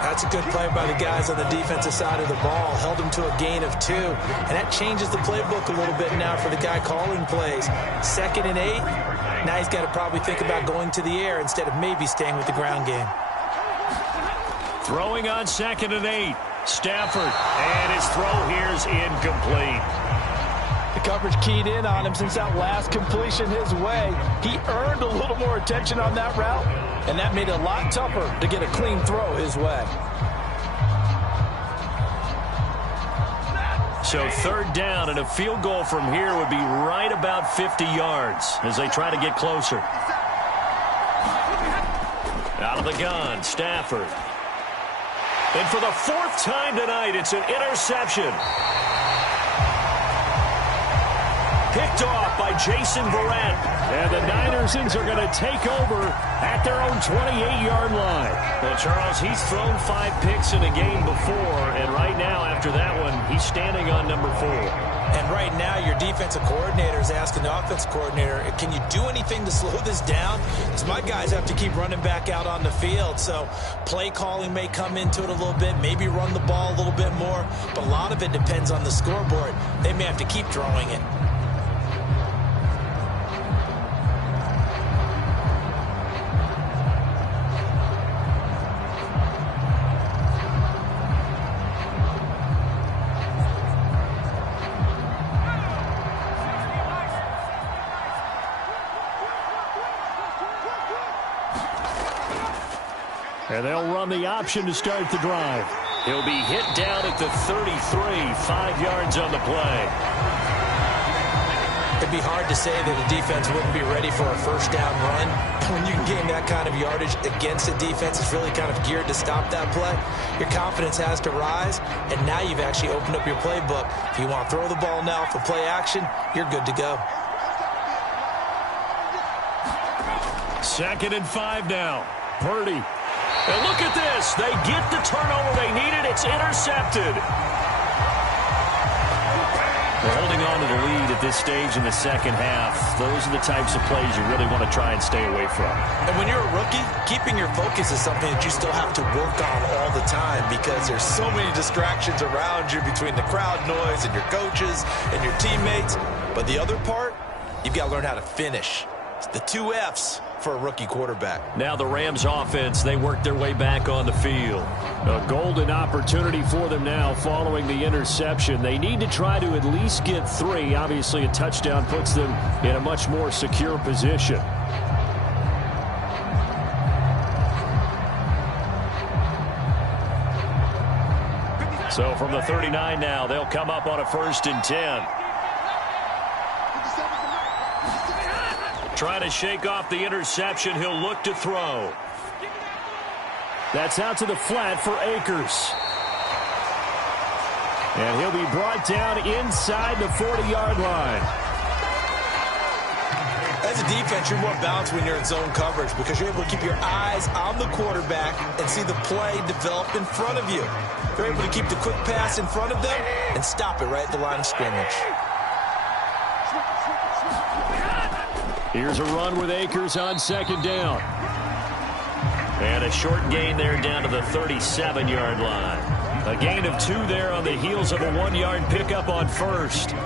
That's a good play by the guys on the defensive side of the ball. Held him to a gain of 2. And that changes the playbook a little bit now for the guy calling plays. 2nd and 8. Now he's got to probably think about going to the air instead of maybe staying with the ground game. Throwing on 2nd and 8. Stafford. And his throw here's incomplete. The coverage keyed in on him since that last completion his way. He earned a little more attention on that route, and that made it a lot tougher to get a clean throw his way. So 3rd down, and a field goal from here would be right about 50 yards as they try to get closer. Out of the gun, Stafford. And for the 4th time tonight, it's an interception. Picked off by Jason Verrett. And the Ninersons are going to take over at their own 28-yard line. Well, Charles, he's thrown 5 picks in a game before, and right now, after that one, he's standing on number 4. And right now, your defensive coordinator is asking the offensive coordinator, can you do anything to slow this down? Because my guys have to keep running back out on the field. So play calling may come into it a little bit, maybe run the ball a little bit more. But a lot of it depends on the scoreboard. They may have to keep throwing it. And they'll run the option to start the drive. He'll be hit down at the 33, 5 yards on the play. It'd be hard to say that a defense wouldn't be ready for a 1st down run. When you can gain that kind of yardage against a defense that's really kind of geared to stop that play, your confidence has to rise, and now you've actually opened up your playbook. If you want to throw the ball now for play action, you're good to go. 2nd and 5 now. Purdy. And look at this. They get the turnover they needed. It's intercepted. We're holding on to the lead at this stage in the second half. Those are the types of plays you really want to try and stay away from. And when you're a rookie, keeping your focus is something that you still have to work on all the time because there's so many distractions around you between the crowd noise and your coaches and your teammates. But the other part, you've got to learn how to finish. It's the 2 Fs for a rookie quarterback. Now the Rams offense, they work their way back on the field. A golden opportunity for them now following the interception. They need to try to at least get 3. Obviously, a touchdown puts them in a much more secure position. So from the 39 now, they'll come up on a 1st and 10. Trying to shake off the interception. He'll look to throw. That's out to the flat for Akers. And he'll be brought down inside the 40-yard line. As a defense, you're more balanced when you're in zone coverage because you're able to keep your eyes on the quarterback and see the play develop in front of you. You're able to keep the quick pass in front of them and stop it right at the line of scrimmage. Here's a run with Akers on 2nd down. And a short gain there down to the 37-yard line. A gain of 2 there on the heels of a 1-yard pickup on 1st.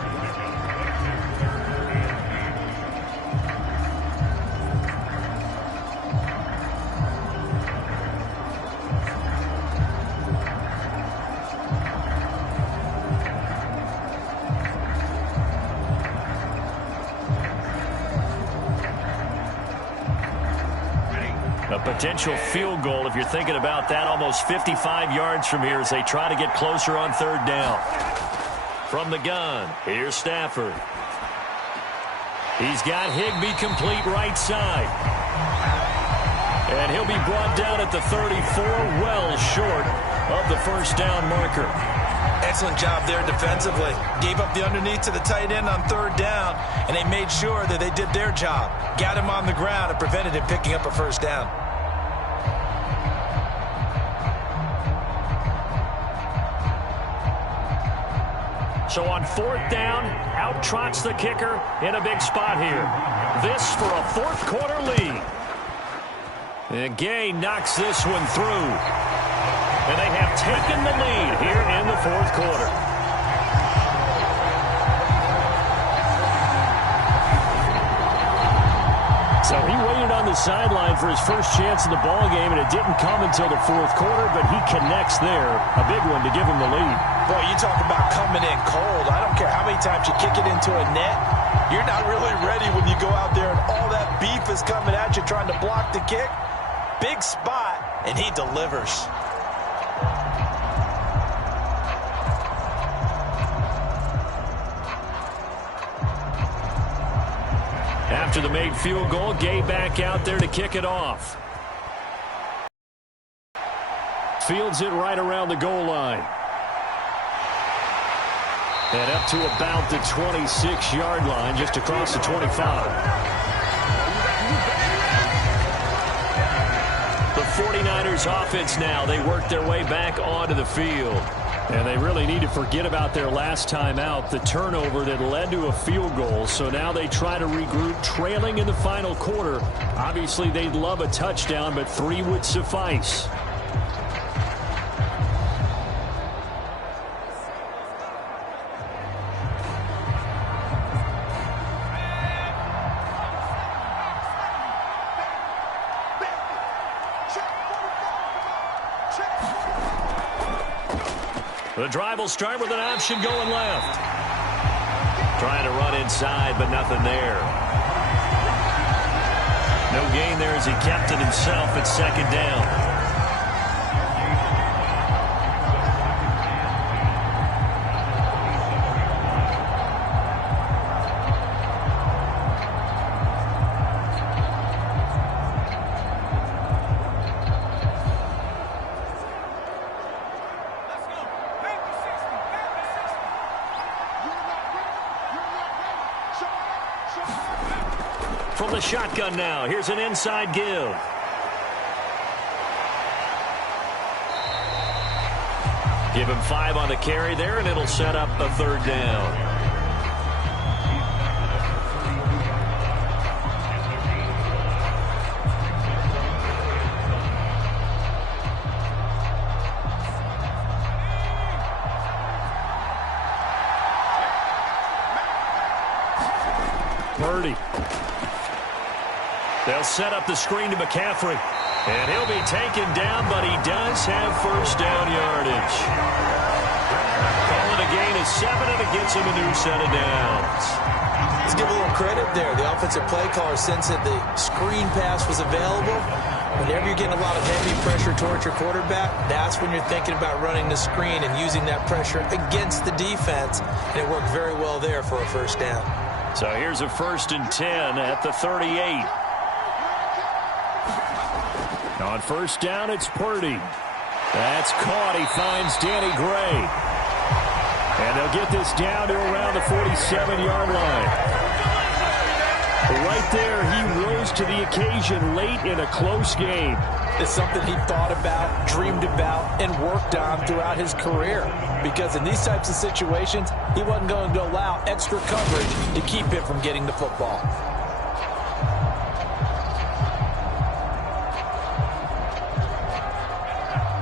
Potential field goal, if you're thinking about that, almost 55 yards from here as they try to get closer on 3rd down. From the gun, here's Stafford. He's got Higbee complete right side. And he'll be brought down at the 34, well short of the 1st down marker. Excellent job there defensively. Gave up the underneath to the tight end on 3rd down, and they made sure that they did their job. Got him on the ground and prevented him picking up a 1st down. So on 4th down, out trots the kicker in a big spot here. This for a 4th quarter lead. And Gay knocks this one through. And they have taken the lead here in the 4th quarter. So he waited on the sideline for his first chance in the ball game, and it didn't come until the 4th quarter, but he connects there. A big one to give him the lead. Boy, you talk about coming in cold. I don't care how many times you kick it into a net. You're not really ready when you go out there and all that beef is coming at you trying to block the kick. Big spot, and he delivers. After the made field goal, Gay back out there to kick it off. Fields it right around the goal line. And up to about the 26-yard line, just across the 25. The 49ers offense now, they work their way back onto the field. And they really need to forget about their last time out, the turnover that led to a field goal. So now they try to regroup, trailing in the final quarter. Obviously, they'd love a touchdown, but 3 would suffice. The drive will start with an option going left. Trying to run inside, but nothing there. No gain there as he kept it himself at 2nd down. From the shotgun now, here's an inside give. Give him 5 on the carry there, and it'll set up a 3rd down. Purdy. They'll set up the screen to McCaffrey. And he'll be taken down, but he does have 1st down yardage. Call it a gain of 7, and it gets him a new set of downs. Let's give a little credit there. The offensive play caller sensed that the screen pass was available. Whenever you're getting a lot of heavy pressure towards your quarterback, that's when you're thinking about running the screen and using that pressure against the defense. And it worked very well there for a 1st down. So here's a 1st and 10 at the 38. On 1st down, it's Purdy. That's caught. He finds Danny Gray. And they'll get this down to around the 47-yard line. Right there, he rose to the occasion late in a close game. It's something he thought about, dreamed about, and worked on throughout his career. Because in these types of situations, he wasn't going to allow extra coverage to keep him from getting the football.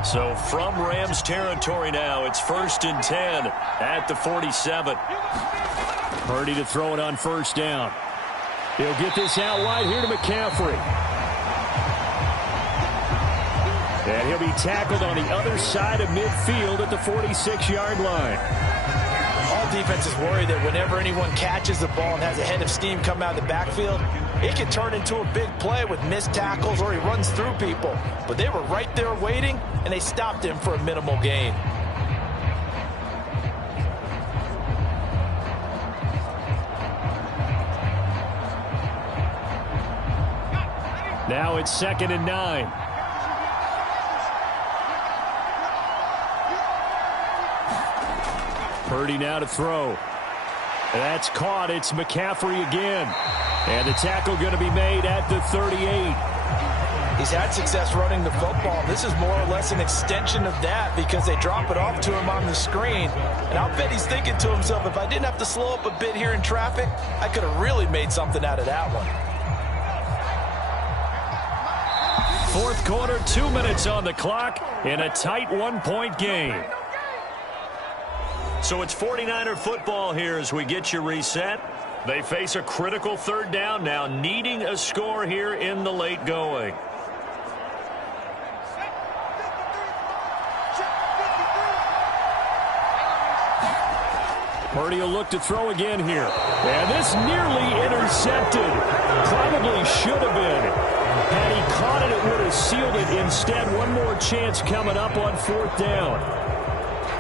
So from Rams territory now, it's 1st and 10 at the 47. Purdy to throw it on 1st down. He'll get this out wide here to McCaffrey. And he'll be tackled on the other side of midfield at the 46-yard line. All defenses worry that whenever anyone catches the ball and has a head of steam come out of the backfield, it can turn into a big play with missed tackles or he runs through people. But they were right there waiting, and they stopped him for a minimal gain. Now it's 2nd and 9. Purdy now to throw. That's caught. It's McCaffrey again. And the tackle going to be made at the 38. He's had success running the football. This is more or less an extension of that because they drop it off to him on the screen. And I'll bet he's thinking to himself, if I didn't have to slow up a bit here in traffic, I could have really made something out of that one. 4th quarter, 2 minutes on the clock in a tight 1-point game. So it's 49er football here as we get you reset. They face a critical 3rd down now, needing a score here in the late going. Purdy will look to throw again here. And this nearly intercepted. Probably should have been. Had he caught it, it would have sealed it. Instead, one more chance coming up on 4th down.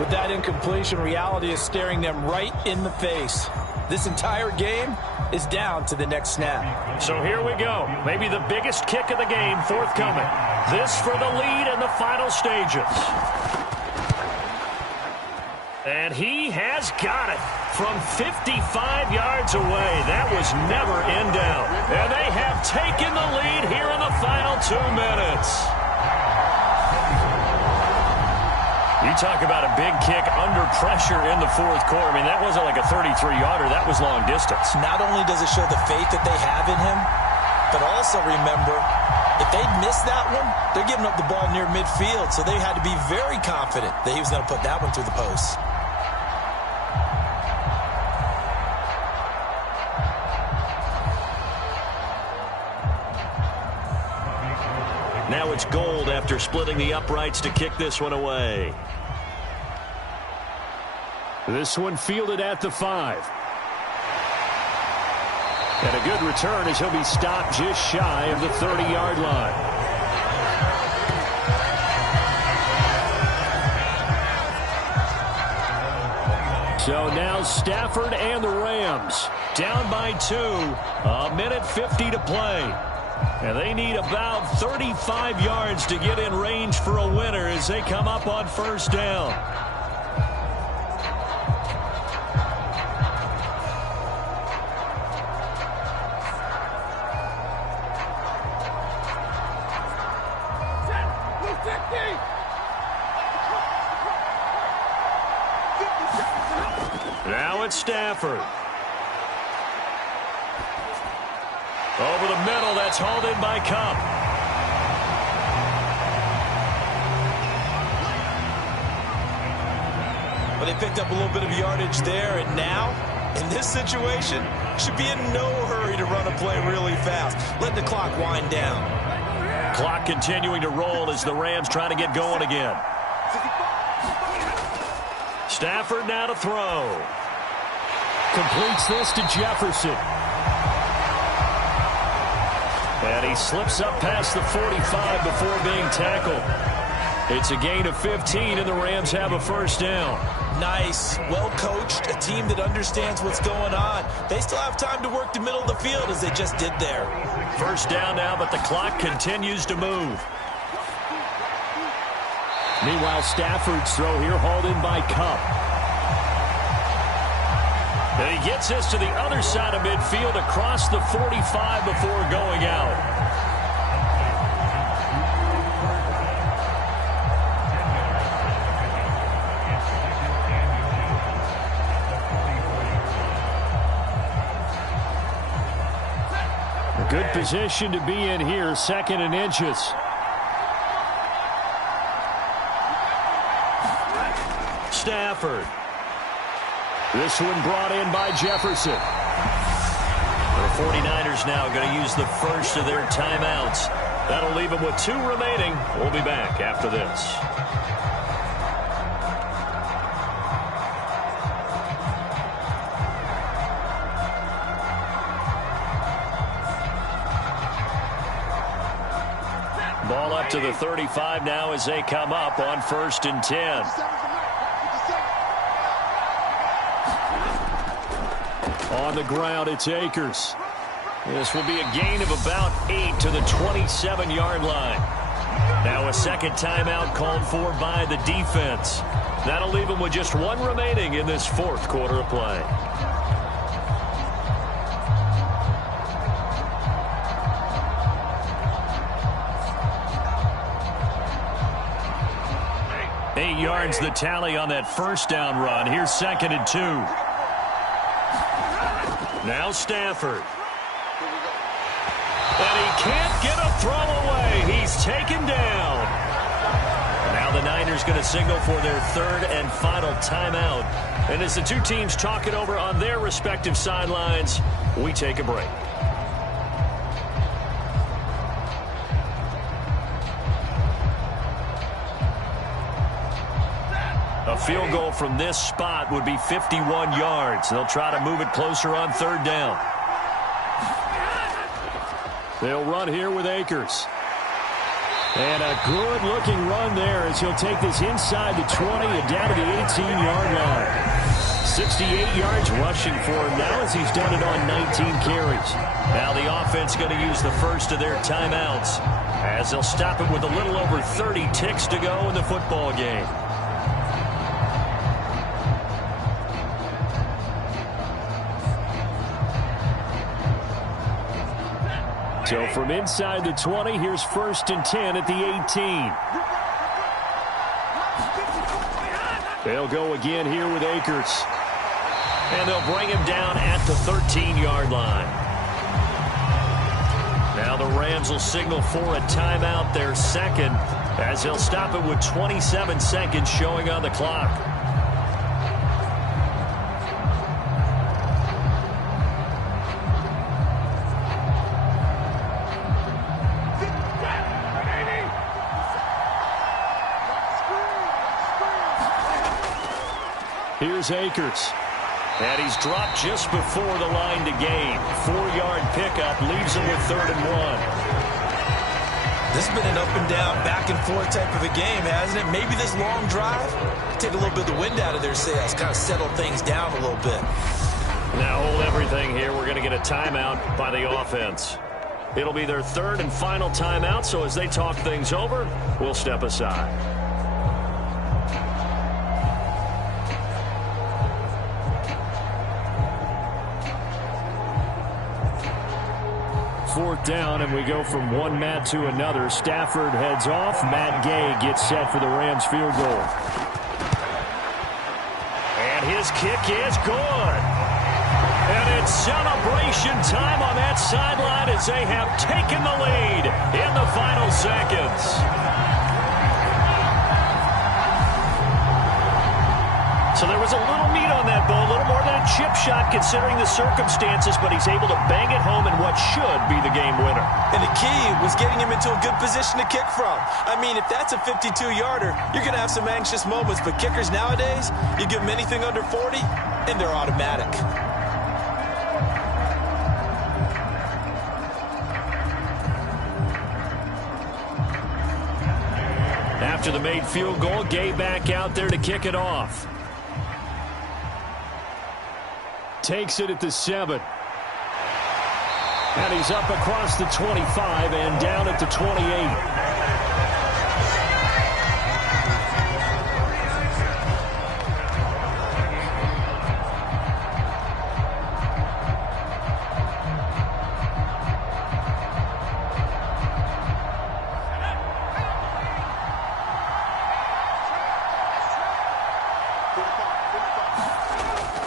With that incompletion, reality is staring them right in the face. This entire game is down to the next snap. So here we go. Maybe the biggest kick of the game forthcoming. This for the lead in the final stages. And he has got it from 55 yards away. That was never in doubt. And they have taken the lead here in the final 2 minutes. You talk about a big kick under pressure in the 4th quarter. I mean, that wasn't like a 33-yarder. That was long distance. Not only does it show the faith that they have in him, but also remember, if they'd missed that one, they're giving up the ball near midfield, so they had to be very confident that he was going to put that one through the post. Now it's Gold after splitting the uprights to kick this one away. This one fielded at the 5. And a good return as he'll be stopped just shy of the 30-yard line. So now Stafford and the Rams down by 2. A minute 50 to play. And they need about 35 yards to get in range for a winner as they come up on 1st down. it's Stafford. Over the middle, that's hauled in by Cup. But they picked up a little bit of yardage there, and now, in this situation, should be in no hurry to run a play really fast. Let the clock wind down. Clock continuing to roll as the Rams try to get going again. Stafford now to throw. Completes this to Jefferson. And he slips up past the 45 before being tackled. It's a gain of 15, and the Rams have a first down. Nice, well-coached, a team that understands what's going on. They still have time to work the middle of the field as they just did there. First down now, but the clock continues to move. Meanwhile, Stafford's throw here hauled in by Cup. And he gets this to the other side of midfield across the 45 before going out. Good position to be in here, second and inches. Stafford. This one brought in by Jefferson. The 49ers now going to use the first of their timeouts. That'll leave them with 2 remaining. We'll be back after this. Ball up to the 35 now as they come up on 1st and 10. On the ground, it's Akers. This will be a gain of about 8 to the 27-yard line. Now a second timeout called for by the defense. That'll leave them with just 1 remaining in this 4th quarter of play. Eight yards the tally on that first down run. Here's 2nd and 2. Now Stafford. And he can't get a throw away. He's taken down. Now the Niners going to signal for their 3rd and final timeout. And as the 2 teams talk it over on their respective sidelines, we take a break. A field goal from this spot would be 51 yards. They'll try to move it closer on 3rd down. They'll run here with Akers. And a good-looking run there as he'll take this inside the 20 and down to the 18-yard line. 68 yards rushing for him now as he's done it on 19 carries. Now the offense going to use the first of their timeouts as they'll stop it with a little over 30 ticks to go in the football game. So from inside the 20, here's 1st and 10 at the 18. They'll go again here with Akers. And they'll bring him down at the 13-yard line. Now the Rams will signal for a timeout, their 2nd, as they'll stop it with 27 seconds showing on the clock. Here's Akers. And he's dropped just before the line to gain. 4-yard pickup leaves him with 3rd and 1. This has been an up and down, back and forth type of a game, hasn't it? Maybe this long drive, take a little bit of the wind out of their sails, kind of settle things down a little bit. Now hold everything here. We're going to get a timeout by the offense. It'll be their 3rd and final timeout, so as they talk things over, we'll step aside. 4th down, and we go from one mat to another. Stafford heads off. Matt Gay gets set for the Rams field goal. And his This kick is good. And it's celebration time on that sideline as they have taken the lead in the final seconds. So there was a little meat on that ball, a little more than a chip shot considering the circumstances, but he's able to bang it home in what should be the game winner. And the key was getting him into a good position to kick from. I mean, if that's a 52-yarder, you're going to have some anxious moments, but kickers nowadays, you give them anything under 40, and they're automatic. After the made field goal, Gay back out there to kick it off. Takes it at the 7. And he's up across the 25 and down at the 28.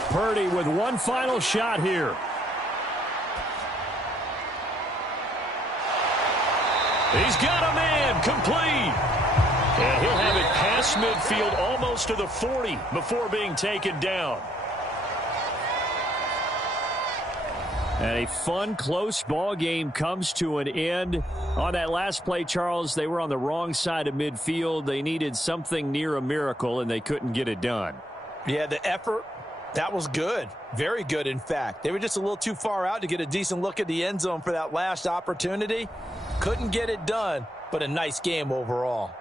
Purdy with one final shot here. He's got a man complete. And he'll have it past midfield almost to the 40 before being taken down. And a fun, close ball game comes to an end. On that last play, Charles, they were on the wrong side of midfield. They needed something near a miracle, and they couldn't get it done. Yeah, the effort, that was good. Very good, in fact. They were just a little too far out to get a decent look at the end zone for that last opportunity. Couldn't get it done, but a nice game overall.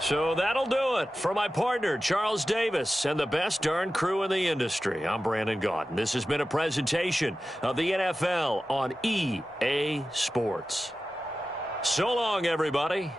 So that'll do it for my partner, Charles Davis, and the best darn crew in the industry. I'm Brandon Gaudin. This has been a presentation of the NFL on EA Sports. So long, everybody.